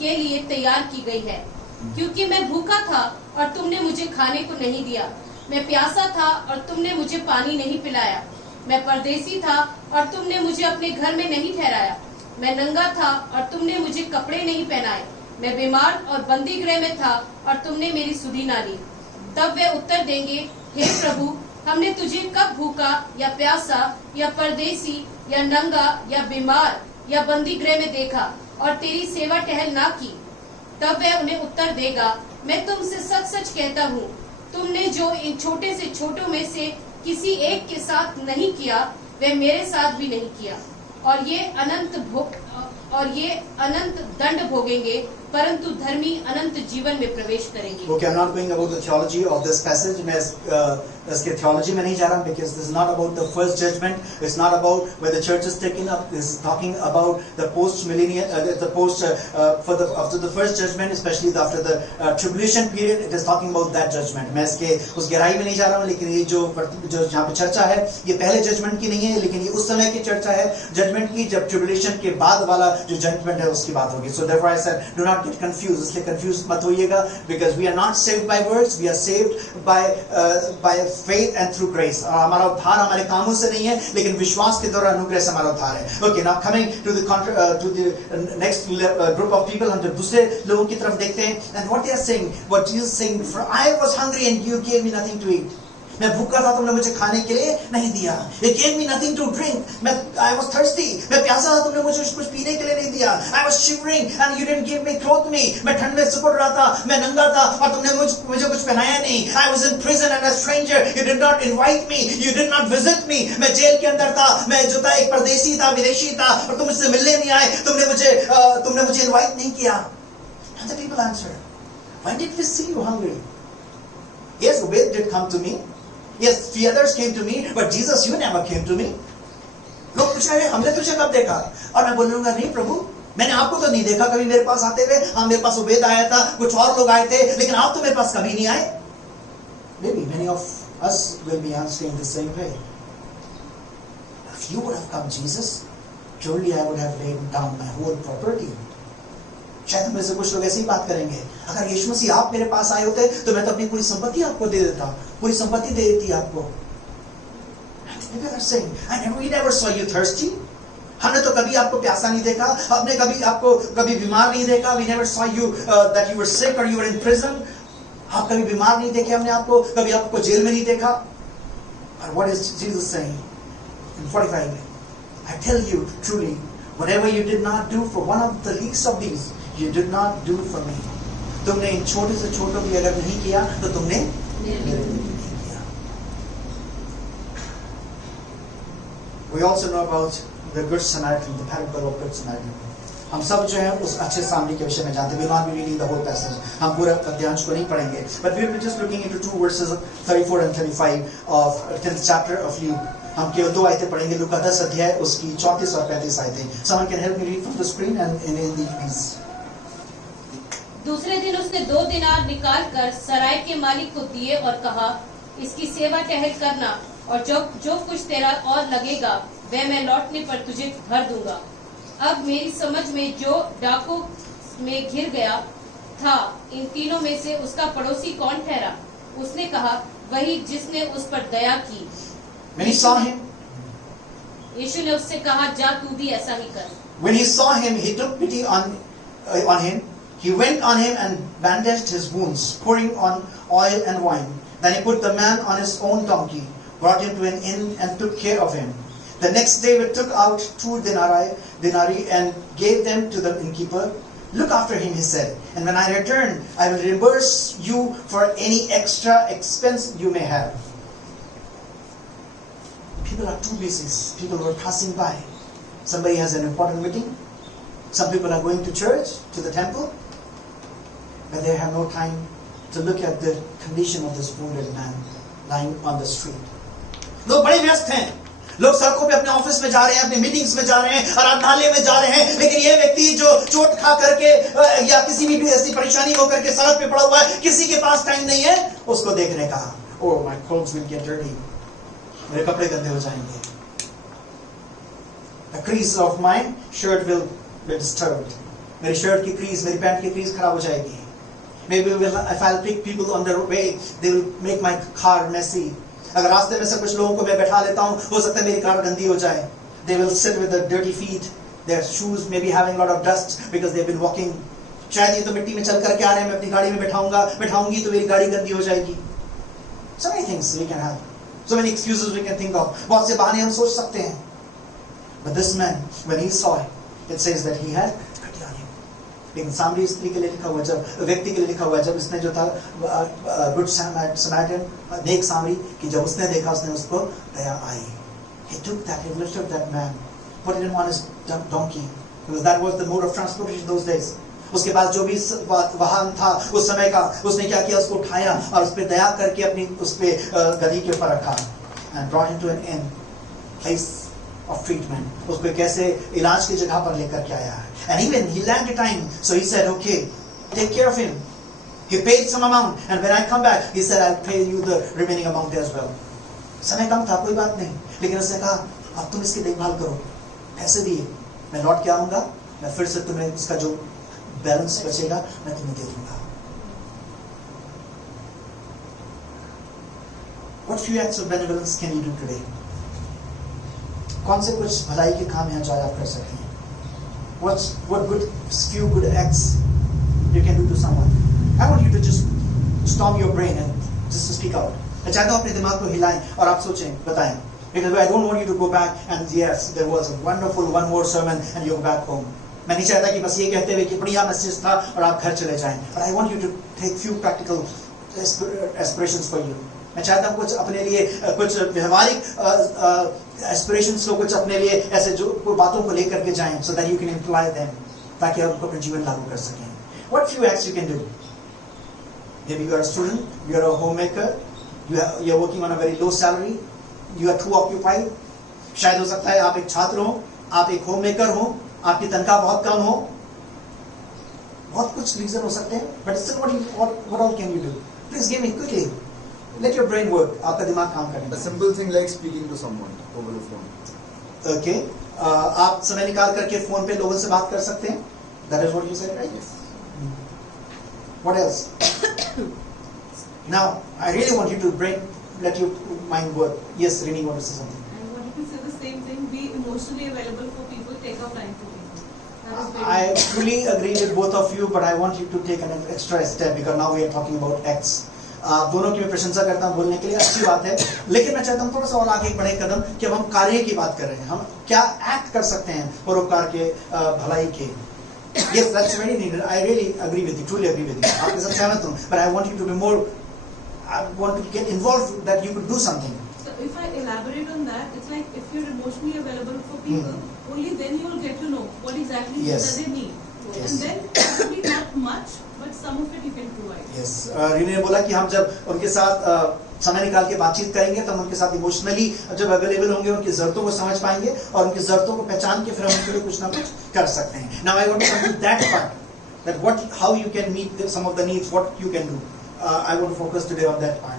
के लिए तैयार की गई है. क्योंकि मैं भूखा था और तुमने मुझे खाने को नहीं दिया, मैं प्यासा था और तुमने मुझे पानी नहीं पिलाया, मैं परदेसी था और तुमने मुझे अपने घर में नहीं ठहराया, मैं नंगा था और तुमने मुझे कपड़े नहीं पहनाए, मैं बीमार और बंदी गृह में था और तुमने मेरी सुधि ना ली. तब वे उत्तर देंगे, हे प्रभु, हमने तुझे कब भूखा या प्यासा या परदेसी या नंगा या बीमार या बंदी गृह में देखा और तेरी सेवा टहल ना की. तब वह उन्हें उत्तर देगा, मैं तुमसे सच सच कहता हूँ, तुमने जो इन छोटे से छोटों में से किसी एक के साथ नहीं किया, वह मेरे साथ भी नहीं किया. और ये अनंत दंड भोगेंगे परंतु धर्मी अनंत जीवन में प्रवेश करेंगे। Okay, I'm not going about the theology of this passage. मैं इसके theology में नहीं जा रहा, because this is not about the first judgment. It's not about where the church is taken up. This is talking about the post-millennial, after the first judgment, especially after the tribulation period. It is talking about that judgment. मैं इसके उस गहराई में नहीं जा रहा हूँ, लेकिन ये जो यहाँ पे चर्चा है, ये पहले जजमेंट की नहीं है, लेकिन ये उस समय की चर्चा है, जजमेंट की, जब ट्रिब्यूलेशन के बाद वाला जो जजमेंट है उसकी बात होगी. So therefore I said, do not get confused. इसलिए confused मत होइएगा, because we are not saved by words, we are saved by faith and through grace. हमारा उद्धार हमारे कामों से नहीं है, लेकिन विश्वास के द्वारा अनुग्रह से हमारा उद्धार है. Okay, now coming to the next group of people, हम जब दूसरे लोगों की तरफ देखते हैं, and what they are saying, what Jesus is saying, for I was hungry and you gave me nothing to eat. मैं भूखा था, तुमने मुझे खाने के लिए नहीं दिया. You gave me nothing to drink. I was thirsty. मैं प्यासा था, तुमने मुझे कुछ पीने के लिए नहीं दिया. I was shivering and you didn't give me clothe me. मैं ठंड में सिकुड़ रहा था, मैं नंगा था और तुमने मुझे कुछ पहनाया नहीं. I was in prison and a stranger. You did not invite me. You did not visit me. मैं जेल के अंदर था, मैं जो था एक परदेशी था, विदेशी था, और तुम मुझसे मिलने नहीं आए. तुमने मुझे इनवाइट नहीं किया. And the people answered, when did we see you hungry? Yes, Obed did come to me. Yes, the others came to me, but Jesus, you never came to me. लोग पूछ रहे हैं, हमने तुझे कब देखा? और मैं बोलूंगा, नहीं प्रभु, मैंने आपको तो नहीं देखा कभी मेरे पास आते हुए. हाँ, मेरे पास उबैद आया था, कुछ और लोग आए थे, लेकिन आप तो मेरे पास कभी नहीं आए. Maybe many of us will be answering the same way. If you would have come, Jesus, surely I would have laid down my whole property. शायद में से कुछ लोग ऐसी बात करेंगे, अगर यीशु मसीह आप मेरे पास आए होते तो मैं तो अपनी पूरी संपत्ति आपको दे देता, पूरी संपत्ति दे देती आपको. Maybe they're saying, we never saw you thirsty. हमने तो कभी आपको प्यासा नहीं देखा, हमने कभी आपको कभी बीमार नहीं देखा. We never saw you that you were sick or you were in prison. आप कभी बीमार नहीं देखे हमने आपको, कभी आपको जेल में नहीं देखा. But what is Jesus saying in 45? I tell you truly, whatever you did not do for one of the least of these, you did not do for me. तुमने इन छोटे से छोटों की अगर नहीं किया तो तुमने मेरे लिए नहीं किया. We also know about the Good Samaritan, the parable of Good Samaritan. हम सब जो है उस अच्छे सामरी के विषय में जानते हैं. We will not be reading the whole passage. हम पूरा अध्याय को नहीं पढ़ेंगे. But we will be just looking into two verses, 34 and 35 of 10th chapter of Luke. हम केवल दो आयतें पढ़ेंगे. लूका 10 अध्याय उसकी 34 और 35 आयतें. Someone can help me read from the screen and in Hindi, please. दूसरे दिन उसने 2 दिनार निकाल कर सराय के मालिक को दिए और कहा, इसकी सेवा टहल करना, और जो कुछ तेरा और लगेगा वह मैं लौटने पर तुझे भर दूंगा. अब मेरी समझ में जो डाकों में घिर गया था, इन तीनों में से उसका पड़ोसी कौन ठहरा? उसने कहा, वही जिसने उस पर दया की. When he saw him, यीशु ने उससे कहा, जा तू भी ऐसा ही कर. when he saw him, he took pity on him. He went on him and bandaged his wounds, pouring on oil and wine. Then he put the man on his own donkey, brought him to an inn, and took care of him. The next day we took out 2 denarii and gave them to the innkeeper. Look after him, he said, and when I return, I will reimburse you for any extra expense you may have. People are too busy. People were passing by. Somebody has an important meeting. Some people are going to church, to the temple, but they have no time to look at the condition of this wounded man lying on the street. लोग बड़े व्यस्त हैं. लोग सड़कों पे अपने office में जा रहे हैं, अपने मीटिंग्स में जा रहे हैं, आराधनालय में जा रहे हैं, लेकिन ये व्यक्ति जो चोट खा करके या किसी भी ऐसी परेशानी होकर के सड़क पे पड़ा हुआ है, किसी के पास टाइम नहीं है उसको देखने का. Oh, my clothes will get dirty. मेरे कपड़े गंदे हो जाएंगे. The crease of my shirt will be disturbed. मेरी शर्ट की क्रीज, मेरी पैंट की क्रीज खराब हो जाएगी. Maybe if I'll pick people on their way, they will make my car messy. अगर रास्ते में से कुछ लोगों को मैं बैठा लेता हूँ, हो सकता है मेरी कार गंदी हो जाए. They will sit with their dirty feet. Their shoes may be having a lot of dust because they've been walking. शायद ये तो मिट्टी में चल करके आ रहे हैं, मैं अपनी गाड़ी में बैठाऊंगी तो मेरी गाड़ी गंदी हो जाएगी. So many things we can have. So many excuses we can think of. बहुत से बहाने हम सोच सकते हैं. But this man, when he saw it, it says that he had pity on him. लेकिन सामरी स्त्री के लिए लिखा हुआ, जब व्यक्ति के लिए लिखा हुआ, जब इसने जो था गुड समैरिटन, नेक सामरी, कि जब उसने देखा उसने उसको दया आई. He took that, he lifted that man, put him on his donkey, because that was the mode of transportation those days. उसके पास जो भी वाहन था उस समय का, उसने क्या किया, उसको उठाया और उस पर दया करके अपनी उस पे गधी के ऊपर रखा and brought him to an end place of treatment. उसको कैसे इलाज की जगह पर लेकर के आया है. And even he lacked time, so he said, okay, take care of him. He paid some amount, and when I come back, he said, I'll pay you the remaining amount as well. समय कम था, कोई बात नहीं, लेकिन उसने कहा, अब तुम इसकी देखभाल करो, पैसे दिए, मैं लौट के आऊंगा, मैं फिर से तुम्हें इसका जो बैलेंस बचेगा मैं तुम्हें दे दूंगा. What few acts of benevolence can you do today? कौन से कुछ भलाई के काम हैं जो आज आप कर सकते हैं? What few good acts you can do to someone? I want you to just storm your brain and just to speak out. मैं चाहता हूँ अपने दिमाग को हिलाएं और आप सोचें, बताएं. Because I don't want you to go back and yes, there was a wonderful one more sermon and you go back home. मैं नहीं चाहता कि बस ये कहते हुए कि बढ़िया मैसेज था और आप घर चले जाएं. But I want you to take few practical aspirations for you. मैं चाहता हूँ कुछ अपने लिए कुछ व्यवहारिक एस्पिरेशंस को कुछ अपने लिए ऐसे जो बातों को लेकर के जाएं so that you can imply them ताकि आप उनको अपने जीवन लागू कर सकें. What few acts you can do? Maybe you are a student, you are a homemaker, you are working on a very low salary, you are too occupied. शायद हो सकता है आप एक छात्र हो, आप एक होममेकर हो, आपकी तनख्वाह बहुत कम हो. बहुत कुछ रीजन हो सकते हैं, but still what all can you do? Please give me quickly. Let your brain work. आपका दिमाग काम करें. A simple thing like speaking to someone over the phone. Okay. आप समय निकाल करके फोन पे लोगों से बात कर सकते हैं. That is what you said, right? Yes. What else? Now, I really want you to let your mind work. Yes, Rini, want to say something? I wanted to say the same thing. Be emotionally available for people. Take out time for people. That is very I fully agree with both of you, but I want you to take an extra step because now we are talking about acts. दोनों की मैं प्रशंसा करता हूँ बोलने के लिए, अच्छी बात है, लेकिन मैं चाहता हूँ थोड़ा सा और आगे बढ़े कदम कि अब हम कार्य की बात कर रहे हैं, हम क्या एक्ट कर सकते हैं परोपकार के, भलाई के. Yes, that's very needed. I really agree with you, truly agree with you. आपके साथ सहमत हूँ, but I want you to be more. I want to get involved that you could do something. So if I elaborate on that, it's like if you're emotionally available for people, only then you'll get to know what exactly Yes. that they need. Yes. And then probably not much, but some of it you can provide. Yes. Reena ने बोला कि हम जब उनके साथ समय निकाल के बातचीत करेंगे तो हम उनके साथ इमोशनली जब अवेलेबल होंगे, उनकी जरूरतों को समझ पाएंगे और उनकी जरूरतों को पहचान के फिर हम उनके लिए कुछ ना कुछ कर सकते हैं. Now I want to come to that part, that how you can meet some of the needs, what you can do. I want to focus today on that part.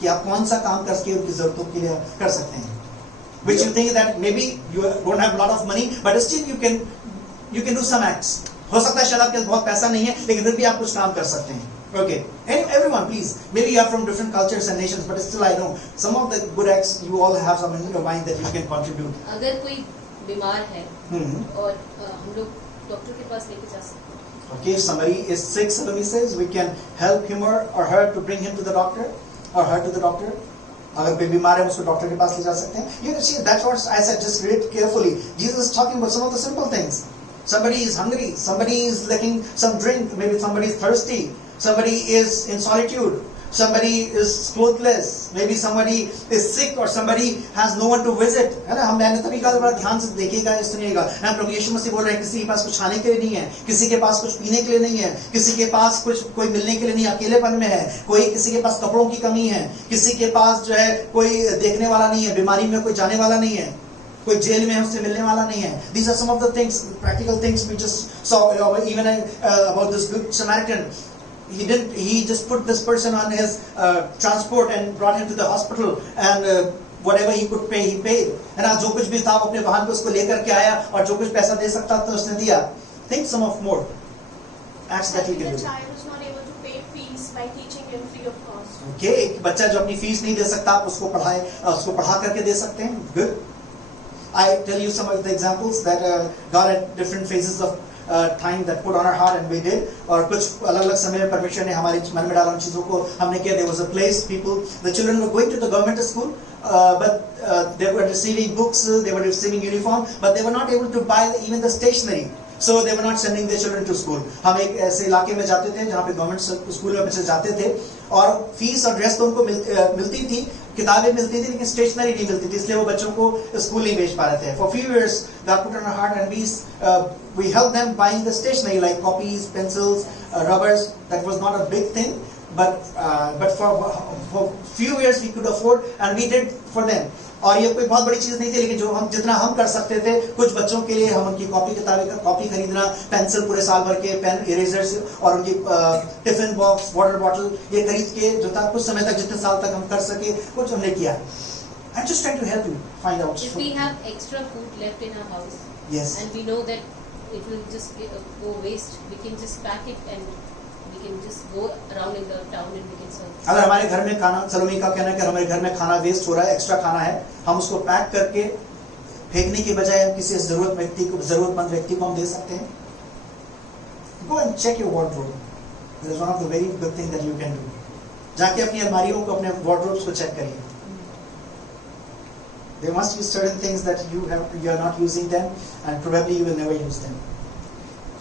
कि आप कौन सा काम करके उनकी जरूरतों के लिए कर सकते हैं. Which you think that maybe you don't have a lot of money, but still you can do some acts. हो सकता है शायद आपके पास बहुत पैसा नहीं है, लेकिन फिर भी आप कुछ काम कर सकते हैं. Okay, and everyone, please. Maybe you are from different cultures and nations, but still I know some of the good acts you all have some in your mind that you can contribute. अगर कोई बीमार है और हम लोग doctor के पास लेके जा सकते हैं. Okay, if somebody is sick, Salome says, we can help him or her to bring him to the doctor or her to the doctor. अगर कोई बीमार है उसको डॉक्टर के पास ले जा सकते हैं. You can see that's what I said. Just read it carefully. Jesus is talking about some of the simple things. Somebody is hungry. Somebody is lacking some drink. Maybe somebody is thirsty. Somebody is in solitude. Somebody is clothless. Maybe somebody is sick or somebody has no one to visit. है ना? मैंने तभी कहा बड़ा ध्यान से देखिएगा, सुनिएगा. ना प्रभु यीशु मसीह बोल रहे हैं किसी के पास कुछ खाने के लिए नहीं है, किसी के पास कुछ पीने के लिए नहीं है, किसी के पास कुछ कोई मिलने के लिए नहीं, अकेलेपन में है, कोई किसी के पास कपड़ों की कमी है, किसी के पास जो है कोई देखने वाला नहीं है, बीमारी में कोई जाने वाला नहीं है, कोई जेल में उससे मिलने वाला नहीं है. These are some of the things, practical things we just saw. Even about this good Samaritan. He just put this person on his transport and brought him to the hospital and whatever he could pay, he paid. है ना? जो कुछ भी था अपने वाहन पे उसको लेकर के आया और जो कुछ पैसा दे सकता था उसने दिया. Think some of more acts that you can The do. child was not able to pay fees by teaching him free of cost. Okay, एक बच्चा जो अपनी फीस नहीं दे सकता आप उसको पढ़ा करके दे सकते हैं. Good. I tell you some of the examples that God at different phases of time that put on our heart and we did. और कुछ अलग-अलग समय में परमेश्वर ने हमारे मन में डाला उन चीजों को हमने किया. There was a place, the children were going to the government school, but they were receiving books, they were receiving uniform, but they were not able to buy even the stationery. So they were not sending their children to school. हम एक ऐसे इलाके में जाते थे जहाँ पे government school में बच्चे जाते थे और फीस और ड्रेस तो उनको मिलती थी, किताबें मिलती थी, लेकिन स्टेशनरी नहीं मिलती थी, इसलिए वो बच्चों को स्कूल नहीं भेज पा रहे थे. For few years, God put on our heart and we helped them buying the stationery like copies, pencils, rubbers. That was not a big thing, but for few years we could afford and we did for them. और ये कोई बहुत बड़ी चीज नहीं थी, लेकिन जो हम जितना हम कर सकते थे कुछ बच्चों के लिए, हम उनकी कॉपी खरीदना, पेंसिल पूरे साल भर के, पेन, इरेजर्स और उनकी टिफिन बॉक्स, वाटर बॉटल, ये खरीद के जो था कुछ समय तक, जितने साल तक हम कर सके, कुछ हमने किया. I'm just trying to help you find out. If we have extra food left in our house, Yes. and we know that it will just go waste, we can just pack it and we can just go around in the town and we can serve. अगर हमारे घर में खाना, सलोमी का कहना है कि हमारे घर में खाना वेस्ट हो रहा है, एक्स्ट्रा खाना है, हम उसको पैक करके फेंकने की बजाय हम किसी जरूरतमंद व्यक्ति को हम दे सकते हैं. Go and check your wardrobe. That is one of the very good thing that you can do. जाके अपनी अलमारियों को, अपने wardrobes को चेक करिए. There must be certain things that you are not using them and probably you will never use them.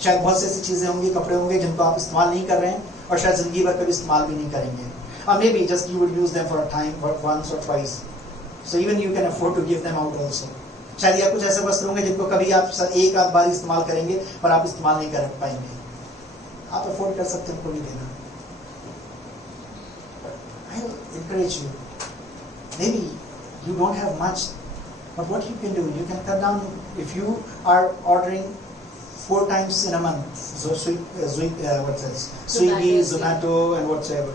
शायद बहुत सी ऐसी चीजें होंगी, कपड़े होंगे जिनको आप इस्तेमाल नहीं कर रहे हैं और शायद जिंदगी भर कभी इस्तेमाल भी नहीं करेंगे. Or maybe just you would use them for a time, once or twice. So even you can afford to give them out also. शायद या कुछ ऐसे वस्त्र होंगे जिनको कभी आप एक आध बार इस्तेमाल करेंगे पर आप इस्तेमाल नहीं कर पाएंगे. आप अफोर्ड कर सकते हैं उनको भी देना. I encourage you. Maybe you don't have much, but what you can do, you can cut down. If you are ordering 4 times in a month, so Swiggy, Zomato and whatsoever.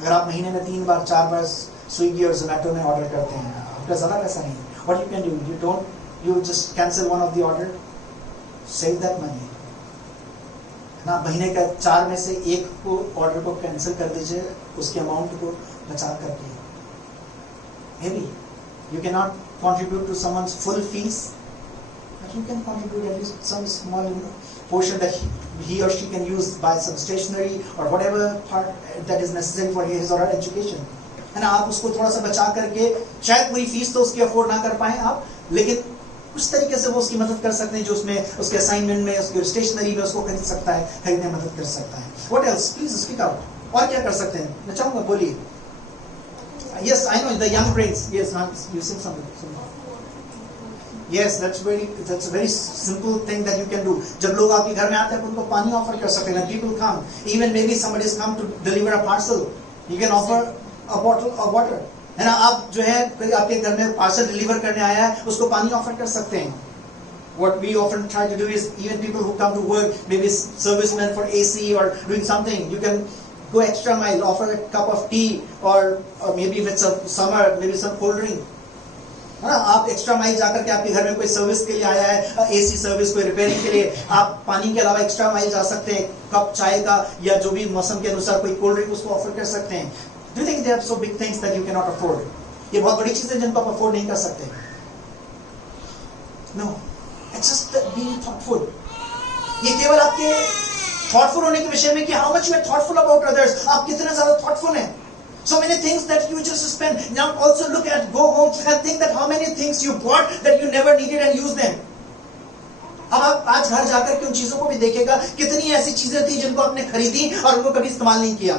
अगर आप महीने में 3 बार 4 बार स्विगी और जोमेटो में order करते हैं, आपका ज्यादा पैसा नहीं. What you can do, you just cancel one of the order, save that money. ना महीने का 4 में से एक को ऑर्डर को कैंसिल कर दीजिए, उसके अमाउंट को बचा करके. Maybe you cannot contribute to someone's full fees, but you can contribute at least some small portion that he or she can use, buy some stationery or whatever part that is necessary for his or her education. है ना, आप उसको थोड़ा सा बचा करके, शायद पूरी फीस तो उसकी अफोर्ड ना कर पाए आप, लेकिन कुछ तरीके से वो उसकी मदद कर सकते हैं, जो उसमें उसके असाइनमेंट में, उसके स्टेशनरी में उसको खरीद सकता है, खरीदने में मदद कर सकता है. What else? Please speak out. और क्या कर सकते हैं? मैं चाहूँगा, बोलिए. Yes, I know the young brains. Yes, you said something. Yes, that's a very simple thing that you can do. जब लोग आपके घर में आते हैं, उनको पानी ऑफर कर सकते हैं. People come, even maybe somebody has come to deliver a parcel. You can offer a bottle of water. है ना, आप जो है कोई आपके घर में पार्सल डिलीवर करने आया है, उसको पानी ऑफर कर सकते हैं. What we often try to do is, even people who come to work, maybe servicemen for AC or doing something, you can go extra mile, offer a cup of tea or maybe if it's a summer, maybe some cold drink. है ना, आप extra mile जाकर के आपके घर में कोई service के लिए आया है, एसी सर्विस, कोई रिपेयरिंग के लिए, आप पानी के अलावा एक्स्ट्रा माइल जा सकते हैं, कप चाय का या जो भी मौसम के अनुसार कोई कोल्ड ड्रिंक उसको ऑफर कर सकते हैं. Do you think they are so big things that you can not afford? ये बहुत बड़ी चीजें जिनको आप अफोर्ड नहीं कर सकते. No, it's just being thoughtful. ये केवल आपके थॉटफुल होने के विषय में कि how much you are thoughtful about others, आप कितने ज्यादा थॉटफुल हैं. So many things that you just spend. Now also look at, go home and think that how many things you bought that you never needed and use them. अब आप आज घर जाकर के उन चीजों को भी देखेगा, कितनी ऐसी चीजें थी जिनको आपने खरीदी और उनको कभी इस्तेमाल नहीं किया.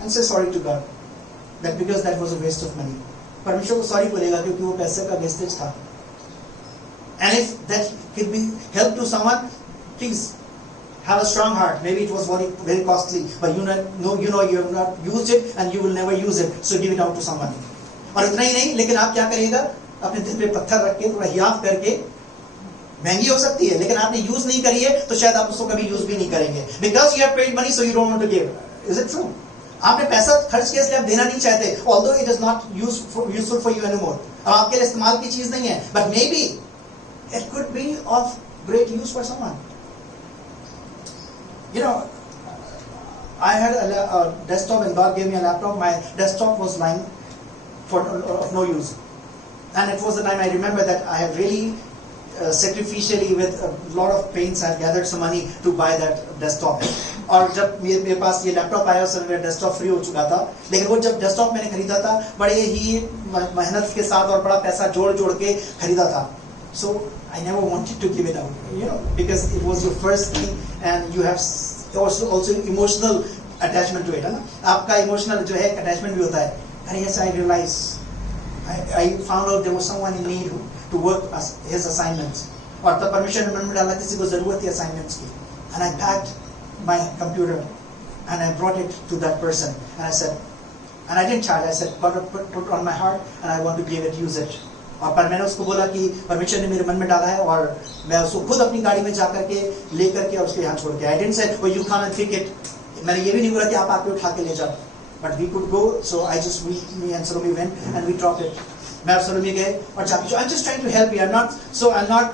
And say sorry to God that because that was a waste of money. परमेश्वर को सॉरी बोलेगा क्योंकि वो पैसे का वेस्टेज था. And if that could be help to someone, please have a strong heart. Maybe it was very costly, but you know you have not used it and you will never use it. So give it out to someone. और इतना ही नहीं, लेकिन आप क्या करिएगा, अपने दिल पे पत्थर रख के, थोड़ा हियाफ करके, महंगी हो सकती है लेकिन आपने यूज नहीं करी है तो शायद आप उसको कभी यूज भी नहीं करेंगे. Because you have paid money, so you don't want to give. Is it true? आपने पैसा खर्च किया इसलिए आप देना नहीं चाहते, although it is not useful for you anymore. अब आपके लिए इस्तेमाल की चीज नहीं है, but maybe it could be of great use for someone. You know, I had a desktop and God gave me a laptop. My desktop was lying of no use. And it was the time I remember that I have really sacrificially with a lot of pains I have gathered some money to buy that desktop. और जब मेरे पास ये laptop आया उस समय मेरा desktop free हो चुका था, लेकिन वो जब डेस्कटॉप मैंने खरीदा था बड़े ही मेहनत के साथ और बड़ा पैसा जोड़ के खरीदा था. So I never wanted to give it out, because it was your first thing and you have also emotional attachment to it, है ना. आपका इमोशनल जो है अटैचमेंट भी होता है. अरे yes, I realize I found out there was someone in need to work his assignments. और तब परमेश्वर ने मन में डाला किसी को जरूरत है assignments की. And I packed my computer and I brought it to that person. And I said, and I didn't charge. I said, put on my heart and I want to give it, use it. और पर मैंने उसको बोला कि परमेश्वर ने मेरे मन में डाला है और मैं उसको खुद अपनी गाड़ी में जाकर के लेकर के और उसके यहाँ छोड़ के. I didn't say, oh you come and pick it. मैंने ये भी नहीं बोला कि आप आके उठा के ले जाओ. But we could go, so me and Salome went and we dropped it. मैं और Salome गए और जाके. So I'm just trying to help you. I'm not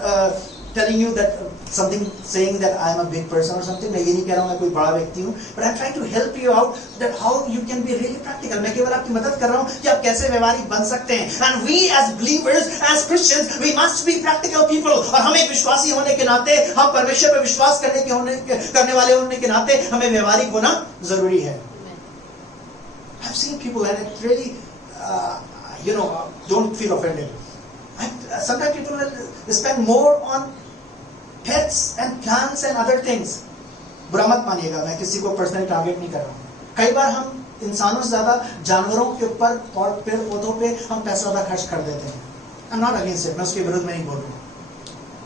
telling you that something, saying that I am a big person or something. मैं ये नहीं कह रहा हूँ मैं कोई बड़ा व्यक्ति हूँ. But I'm trying to help you out that how you can be really practical. मैं केवल आपकी मदद कर रहा हूँ कि आप कैसे व्यवहारिक बन सकते हैं. And we as believers, as Christians, we must be practical people. और हम एक विश्वासी होने के नाते, हम परमेश्वर पर विश्वास करने वाले होने के नाते हमें व्यवहारिक होना जरूरी है. I've seen people and it really, don't feel offended. Sometimes people will spend more on pets and plants and other things. बुरा मत मानिएगा, मैं किसी को पर्सनली टारगेट नहीं कर रहा हूँ. कई बार हम इंसानों से ज्यादा जानवरों के ऊपर और पेड़ पौधों पे हम पैसा ज्यादा खर्च कर देते हैं. I'm not against it, मैं उसके विरुद्ध में नहीं बोल रहा हूँ.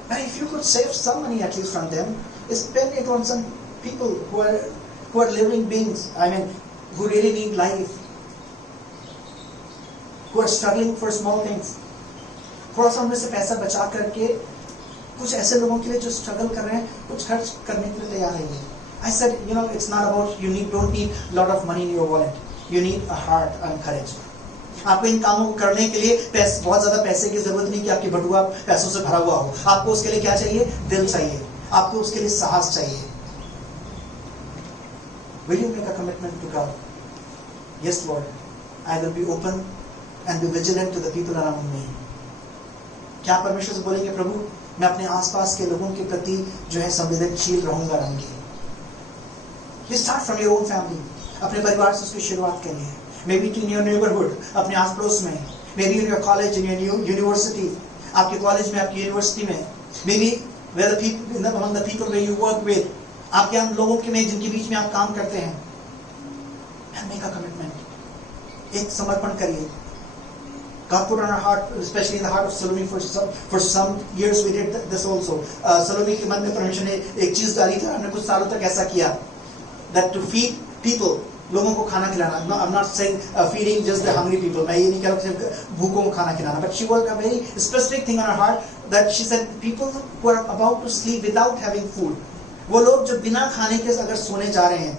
But if you could save some money at least from them, spend it on some people who are living beings. I mean, who really need life, who are struggling for small things. थोड़ा सा उनमें से पैसा बचा करके कुछ ऐसे लोगों के लिए जो स्ट्रगल कर रहे हैं कुछ खर्च करने के लिए तैयार है. I said, it's not about don't need lot of money in your wallet. You need a heart and courage. आपको इन कामों को करने के लिए बहुत ज्यादा पैसे की जरूरत नहीं कि आपकी बटुआ पैसों से भरा हुआ हो. आपको उसके लिए क्या चाहिए? दिल चाहिए. आपको उसके लिए साहस चाहिए. Will you make a commitment to God? Yes, Lord. I will be open and be vigilant to the people around me. क्या परमेश्वर से बोलेंगे, प्रभु मैं अपने आसपास के लोगों के प्रति जो है संवेदनशील रहूंगा, रहूंगी. You start from your own family. अपने परिवार से उसकी शुरुआत करनी है. Maybe in your neighborhood, अपने आस पड़ोस में. Maybe in your college, in your university. आपके कॉलेज में, आपकी यूनिवर्सिटी में. Maybe where the people, among the people where you work with. आपके हम लोगों के में जिनके बीच में आप काम करते हैं. And make a commitment. एक समर्पण करिए. God put on our heart, especially in the heart of Salome, for some years we did this also. Salome के मन में परमेश्वर ने एक चीज डाली थी. हमने कुछ सालों तक ऐसा किया. That to feed people, लोगों को खाना खिलाना. I'm not saying feeding just the hungry people. मैं ये नहीं कह रहा सिर्फ भूखों को खाना खिलाना. But she worked a very specific thing on her heart that she said people who are about to sleep without having food. वो लोग जो बिना खाने के अगर सोने जा रहे हैं,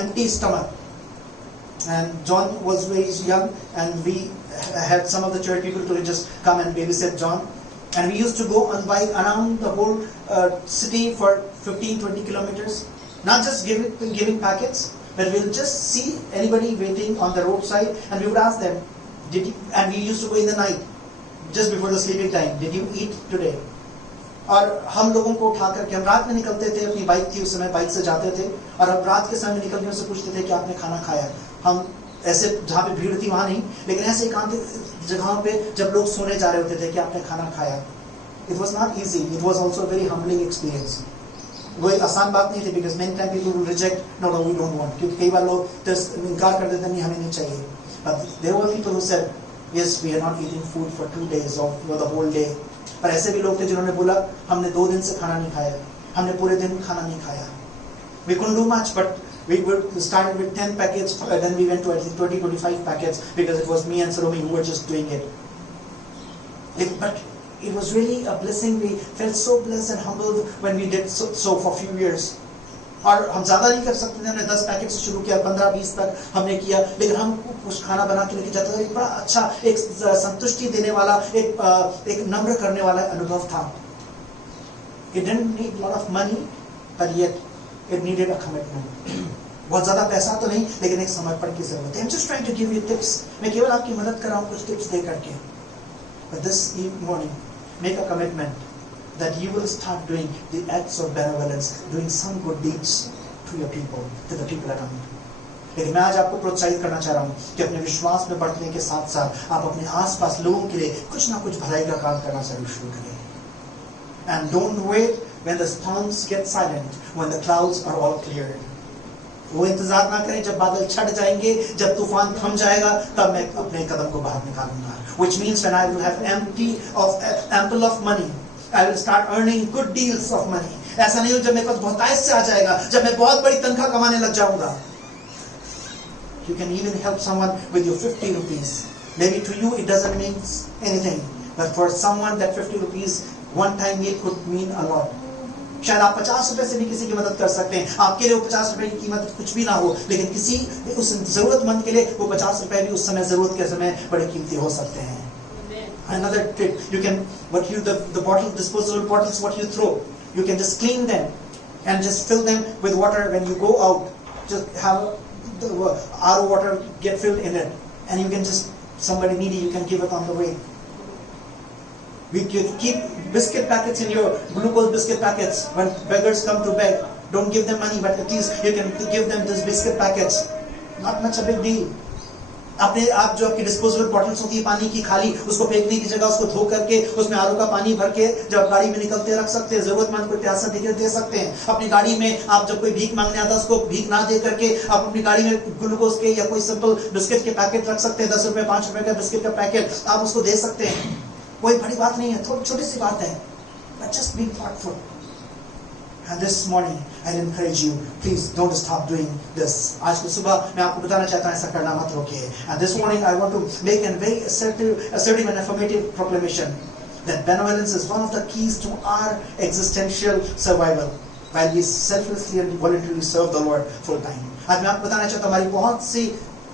empty stomach. And John was very young, and we had some of the church people to just come and babysit John. And we used to go on bike around the whole city for 15-20 kilometers. Not just giving packets, but we'll just see anybody waiting on the roadside, and we would ask them, and we used to go in the night, just before the sleeping time, did you eat today? और हम लोगों को उठा करके हम रात में निकलते थे. अपनी बाइक थी उस समय, बाइक से जाते थे और अब रात के समय निकल के उनसे पूछते थे कि आपने खाना खाया. हम ऐसे जहाँ पे भीड़ थी वहां नहीं, लेकिन ऐसे एकांत जगहों पे जब लोग सोने जा रहे होते थे कि आपने खाना खाया. It was not easy. It was also a very humbling experience. वो एक आसान बात नहीं थी, because many times people will reject, no, we don't want. क्योंकि कई बार लोग इनकार कर देते नहीं, हमें नहीं चाहिए. But there were people who said, yes, we are not eating food for 2 days or for the whole day. पर ऐसे भी लोग थे जिन्होंने बोला हमने 2 दिन से खाना नहीं खाया, हमने पूरे दिन खाना नहीं खाया. We couldn't do much, but we started with 10 packets, then we went to at least 20-25 packets, because it was me and Salome who were just doing it. But it was really a blessing. We felt so blessed and humbled when we did so for a few years. और हम ज्यादा नहीं कर सकते थे. हमने 10 packet से शुरू किया, 15-20 तक हमने किया, लेकिन हम कुछ खाना बना के लेके जाते थे. एक बड़ा अच्छा, एक संतुष्टि देने वाला, एक नम्र करने वाला अनुभव था. It didn't need a lot of money, but yet it needed a commitment. बहुत ज्यादा पैसा तो नहीं, लेकिन एक समर्पण की जरूरत है. I'm just trying to give you tips. मैं केवल आपकी मदद कर रहा हूँ कुछ टिप्स दे करके. But this morning, make a commitment that you will start doing the acts of benevolence, doing some good deeds to your people, to the people around you. लेकिन मैं आज आपको प्रोत्साहित करना चाह रहा हूँ कि अपने विश्वास में बढ़ने के साथ साथ आप अपने आसपास लोगों के लिए कुछ ना कुछ भलाई का काम करना जरूर शुरू करें. And don't wait when the storms get silent, when the clouds are all cleared. वो इंतजार ना करें जब बादल छट जाएंगे, जब तूफान थम जाएगा, तब मैं अपने कदम को बाहर निकालूंगा. Which means when I will have ample of money, I will start earning good deals of money. ऐसा नहीं हो जब मेरे पास बहुतायत से आ जाएगा, जब मैं बहुत बड़ी तनख्वाह कमाने लग जाऊंगा. You can even help someone with your 50 rupees. Maybe to you it doesn't mean anything, but for someone that 50 rupees one time meal could mean a lot. शायद आप 50 रुपए से भी किसी की मदद कर सकते हैं. आपके लिए वो 50 रुपए की कीमत कुछ भी ना हो, लेकिन किसी उस जरूरतमंद के लिए वो 50 रुपए भी उस समय जरूरत के समय बड़े कीमती हो सकते हैं. Another trick, you can the bottle, disposable bottles, what you throw, you can just clean them and just fill them with water when you go out. Just have the RO water get filled in it, and you can just, somebody needy, you can give it on the way. We keep biscuit packets in your glucose biscuit packets. When beggars come to beg, don't give them money, but at least you can give them these biscuit packets. Not much a big deal. अपने आप जो आपकी disposable bottles होती है पानी की खाली, उसको फेंकने की जगह उसको धो करके उसमें आरओ का पानी भर के जब गाड़ी में निकलते रख सकते हैं. जरूरतमंद को प्यासा देकर दे सकते हैं. अपनी गाड़ी में आप जब कोई भीख मांगने आता है उसको भीख ना दे करके आप अपनी गाड़ी में ग्लूकोज के या कोई सिंपल बिस्किट के पैकेट रख सकते हैं. 10 रुपए 5 रुपए का बिस्किट का पैकेट आप उसको दे सकते हैं. कोई बड़ी बात नहीं है, थोड़ी छोटी सी बात है, but just be thoughtful. And this morning I encourage you, please don't stop doing this. आज की सुबह मैं आपको बताना चाहता हूँ ऐसा करना मत रोकिए. And this morning I want to make a very assertive and affirmative proclamation that benevolence is one of the keys to our existential survival while we selflessly and voluntarily serve the Lord full time. आज मैं आपको बताना चाहता हूँ हमारी बहुत सी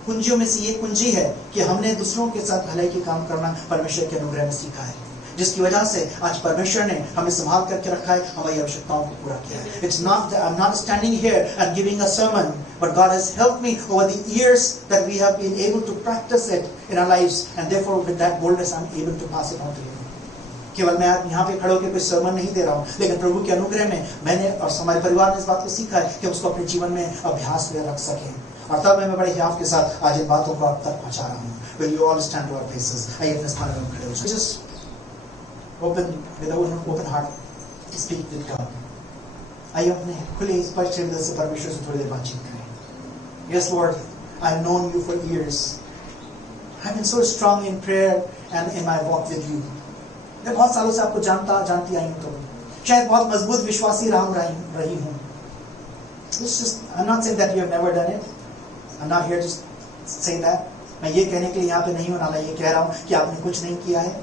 कुंजियों में से ये कुंजी है कि हमने दूसरों के साथ भलाई के काम करना परमेश्वर के अनुग्रह में सीखा है, जिसकी वजह से आज परमेश्वर ने हमें संभाल करके रखा है, हमारी आवश्यकताओं को पूरा किया है. It's not that I'm not standing here and giving a sermon, but God has helped me over the years that we have been able to practice it in our lives, and therefore with that boldness I'm able to pass it on to you. केवल मैं यहाँ पे खड़े होकर कोई sermon नहीं दे रहा हूँ, लेकिन प्रभु के अनुग्रह में मैंने और हमारे परिवार ने इस बात को सीखा है कि उसको अपने जीवन में अभ्यास में रख सकें. और तब मैं बड़े हियाव के साथ आज इन बातों को आप तक पहुँचा रहा हूँ. Will you all stand to our faces? आइए अपने स्थान में खड़े हो जाइए. Just with an open heart to speak with God. आइए अपने खुले स्पष्ट हृदय से परमेश्वर से थोड़ी देर बातचीत करें. Yes, Lord, I've known you for years. I've been so strong in prayer and in my walk with you. मैं बहुत सालों से आपको जानती आई हूँ, तो शायद बहुत मजबूत विश्वासी रही हूँ. I'm not saying that you have never done it. I'm not here to say that. मैं ये कहने के लिए यहाँ पे नहीं हूँ, ना मैं ये कह रहा हूँ कि आपने कुछ नहीं किया है.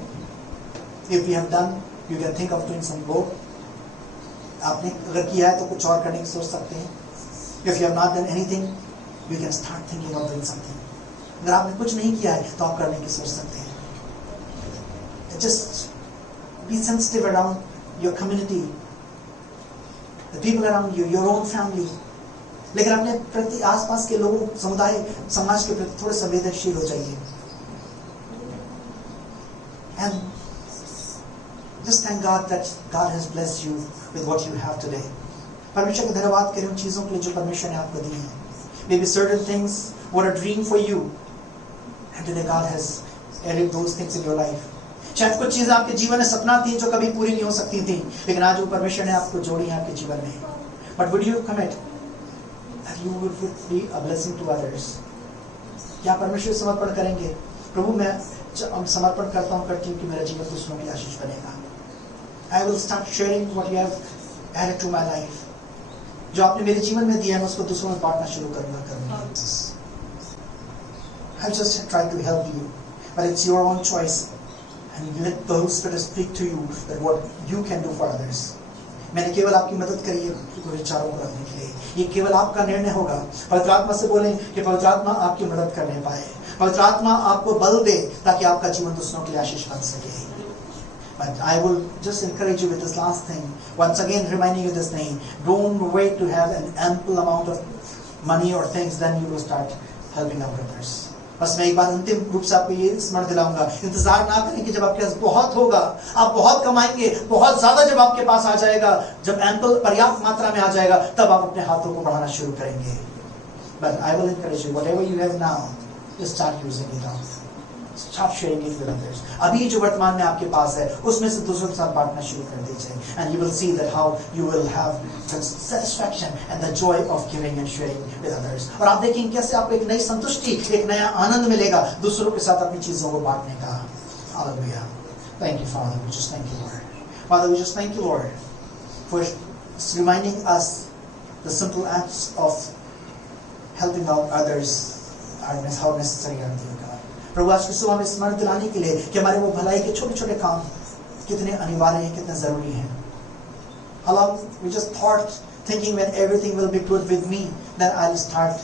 If you have done, you can think of doing some more. आपने अगर किया है तो कुछ और करने की सोच सकते हैं. If you have not done anything, you can start thinking of doing something. अगर आपने कुछ नहीं किया है तो आप करने की सोच सकते हैं. Just be sensitive around your community, the people around you, your own family. लेकिन अपने प्रति आसपास के लोगों, समुदाय, समाज के प्रति थोड़े संवेदनशील हो जाइए. And just thank God that God has blessed you with what you have today. परमेश्वर को धन्यवाद करें उन चीजों के लिए जो परमेश्वर ने आपको दी हैं. Maybe certain things were a dream for you, and today God has added those things in your life. शायद कुछ चीजें आपके जीवन में सपना थी जो कभी पूरी नहीं हो सकती थी, लेकिन आज वो परमेश्वर ने आपको जोड़ी है आपके जीवन में. But would you commit that you would be a blessing to others? क्या परमेश्वर समर्पण करेंगे? प्रभु मैं समर्पण करती हूँ कि मेरा जीवन दूसरों की आशीष बनेगा. I will start sharing what you have added to my life. जो आपने मेरे जीवन में दिया है मैं उसको दूसरों में बांटना शुरू करूंगा. I'll just try to help you, but it's your own choice. And let the Holy Spirit speak to you that what you can do for others. मैंने केवल आपकी मदद करी है विचारों को रखने के लिए. ये केवल आपका निर्णय होगा. पवित्र आत्मा से बोलें कि पवित्र आत्मा आपकी मदद करने पाए. पवित्र आत्मा आपको बल दे ताकि आपका जीवन दूसरों के लिए आशीष बन सके. But I will just encourage you with this last thing. Once again reminding you this thing. Don't wait to have an ample amount of money or things, then you will start helping our brothers. बस मैं एक बार अंतिम रूप से आपको ये स्मरण दिलाऊंगा. इंतजार ना करें कि जब आपके पास बहुत होगा, आप बहुत कमाएंगे, बहुत ज्यादा जब आपके पास आ जाएगा, जब एम्पल पर्याप्त मात्रा में आ जाएगा, तब आप अपने हाथों को बढ़ाना शुरू करेंगे. But I will encourage you, whatever you have now, just start using it out. Stop sharing it with others. अभी जो वर्तमान में आपके पास है उसमें से दूसरों के साथ बांटना शुरू कर दीजिए. And you will see that how you will have the satisfaction and the joy of giving and sharing with others. और आप देखेंगे कैसे आपको एक नई संतुष्टि, एक नया आनंद मिलेगा दूसरों के साथ अपनी चीजों को बांटने का. Hallelujah. Thank you, Father. We just thank you, Lord. Father, we just thank you, Lord, for reminding us the simple acts of helping out others are how necessary are they, God. प्रभु आज की सुबह में स्मरण दिलाने के लिए कि हमारे वो भलाई के छोटे छोटे काम कितने अनिवार्य हैं, कितने जरूरी हैं. How long we just thought thinking when everything will be good with me, then I'll start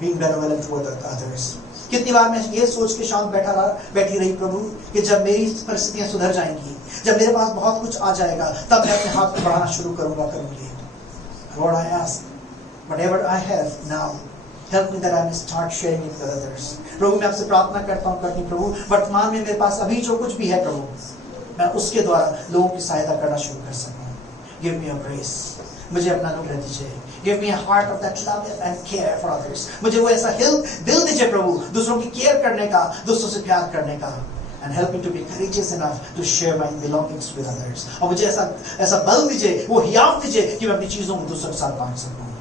being benevolent toward others. कितनी बार मैं ये सोच के शांत बैठी रही प्रभु कि जब मेरी परिस्थितियां सुधर जाएंगी, जब मेरे पास बहुत कुछ आ जाएगा, तब मैं अपने हाथ को बढ़ाना शुरू करूंगी. Lord, I ask, whatever I have now, help me that I may start sharing it with others. प्रभु मैं आपसे प्रार्थना करता हूँ करती प्रभु वर्तमान में मेरे पास अभी जो कुछ भी है प्रभु मैं उसके द्वारा लोगों की सहायता करना शुरू कर सकूँ. Give me your grace. मुझे अपना अनुग्रह दीजिए. Give me a heart of that love and care for others. मुझे वो ऐसा दिल दीजिए प्रभु दूसरों की केयर करने का, दूसरों से प्यार करने का. And help me to be courageous enough to share my belongings with others. और मुझे ऐसा बल दीजिए, वो हियाव दीजिए कि मैं अपनी चीजों को दूसरों के साथ बांट सकूँ.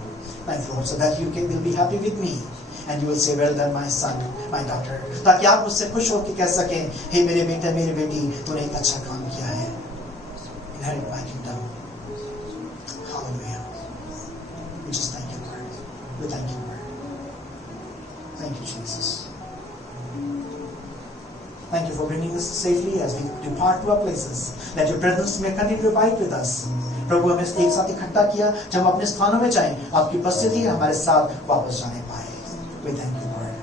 Thank you, Lord, so that you will be happy with me. And you will say, well done, my son, my daughter. ताकि आप मुझसे खुश होकर कह सकें, हे मेरे बेटे, मेरी बेटी, तूने एक अच्छा काम किया है. Inherit my kingdom. Hallelujah. We just thank you, Lord. We thank you, Lord. Thank you, Jesus. Thank you for bringing us safely as we depart to our places. Let your presence may continue to abide with us. प्रभु हमें एक साथ इकट्ठा किया जब हम अपने स्थानों में जाएं, आपकी उपस्थिति हमारे साथ वापस जाने पाए. We thank you, Lord.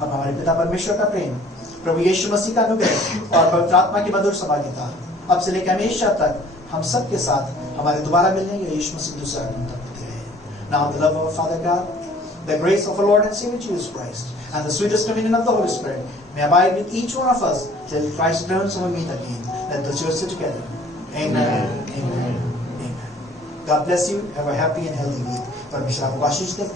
अब हमारे पिता परमेश्वर का प्रेम, प्रभु यीशु मसीह का अनुग्रह और पवित्र आत्मा की मधुर सहभागिता अब से लेकर हमेशा तक हम सब के साथ हमारे दोबारा मिलने या यीशु मसीह दूसरे आगमन तक होते रहे. Now the love of our Father God, the grace of our Lord and Savior Jesus Christ, and the sweetest communion of the Holy Spirit may abide with each one of us till Christ returns and we meet again. Let the church sit together. Amen. Amen. Amen. God bless you. Have a happy and healthy week. परमेश्वर आपको आशीष दे.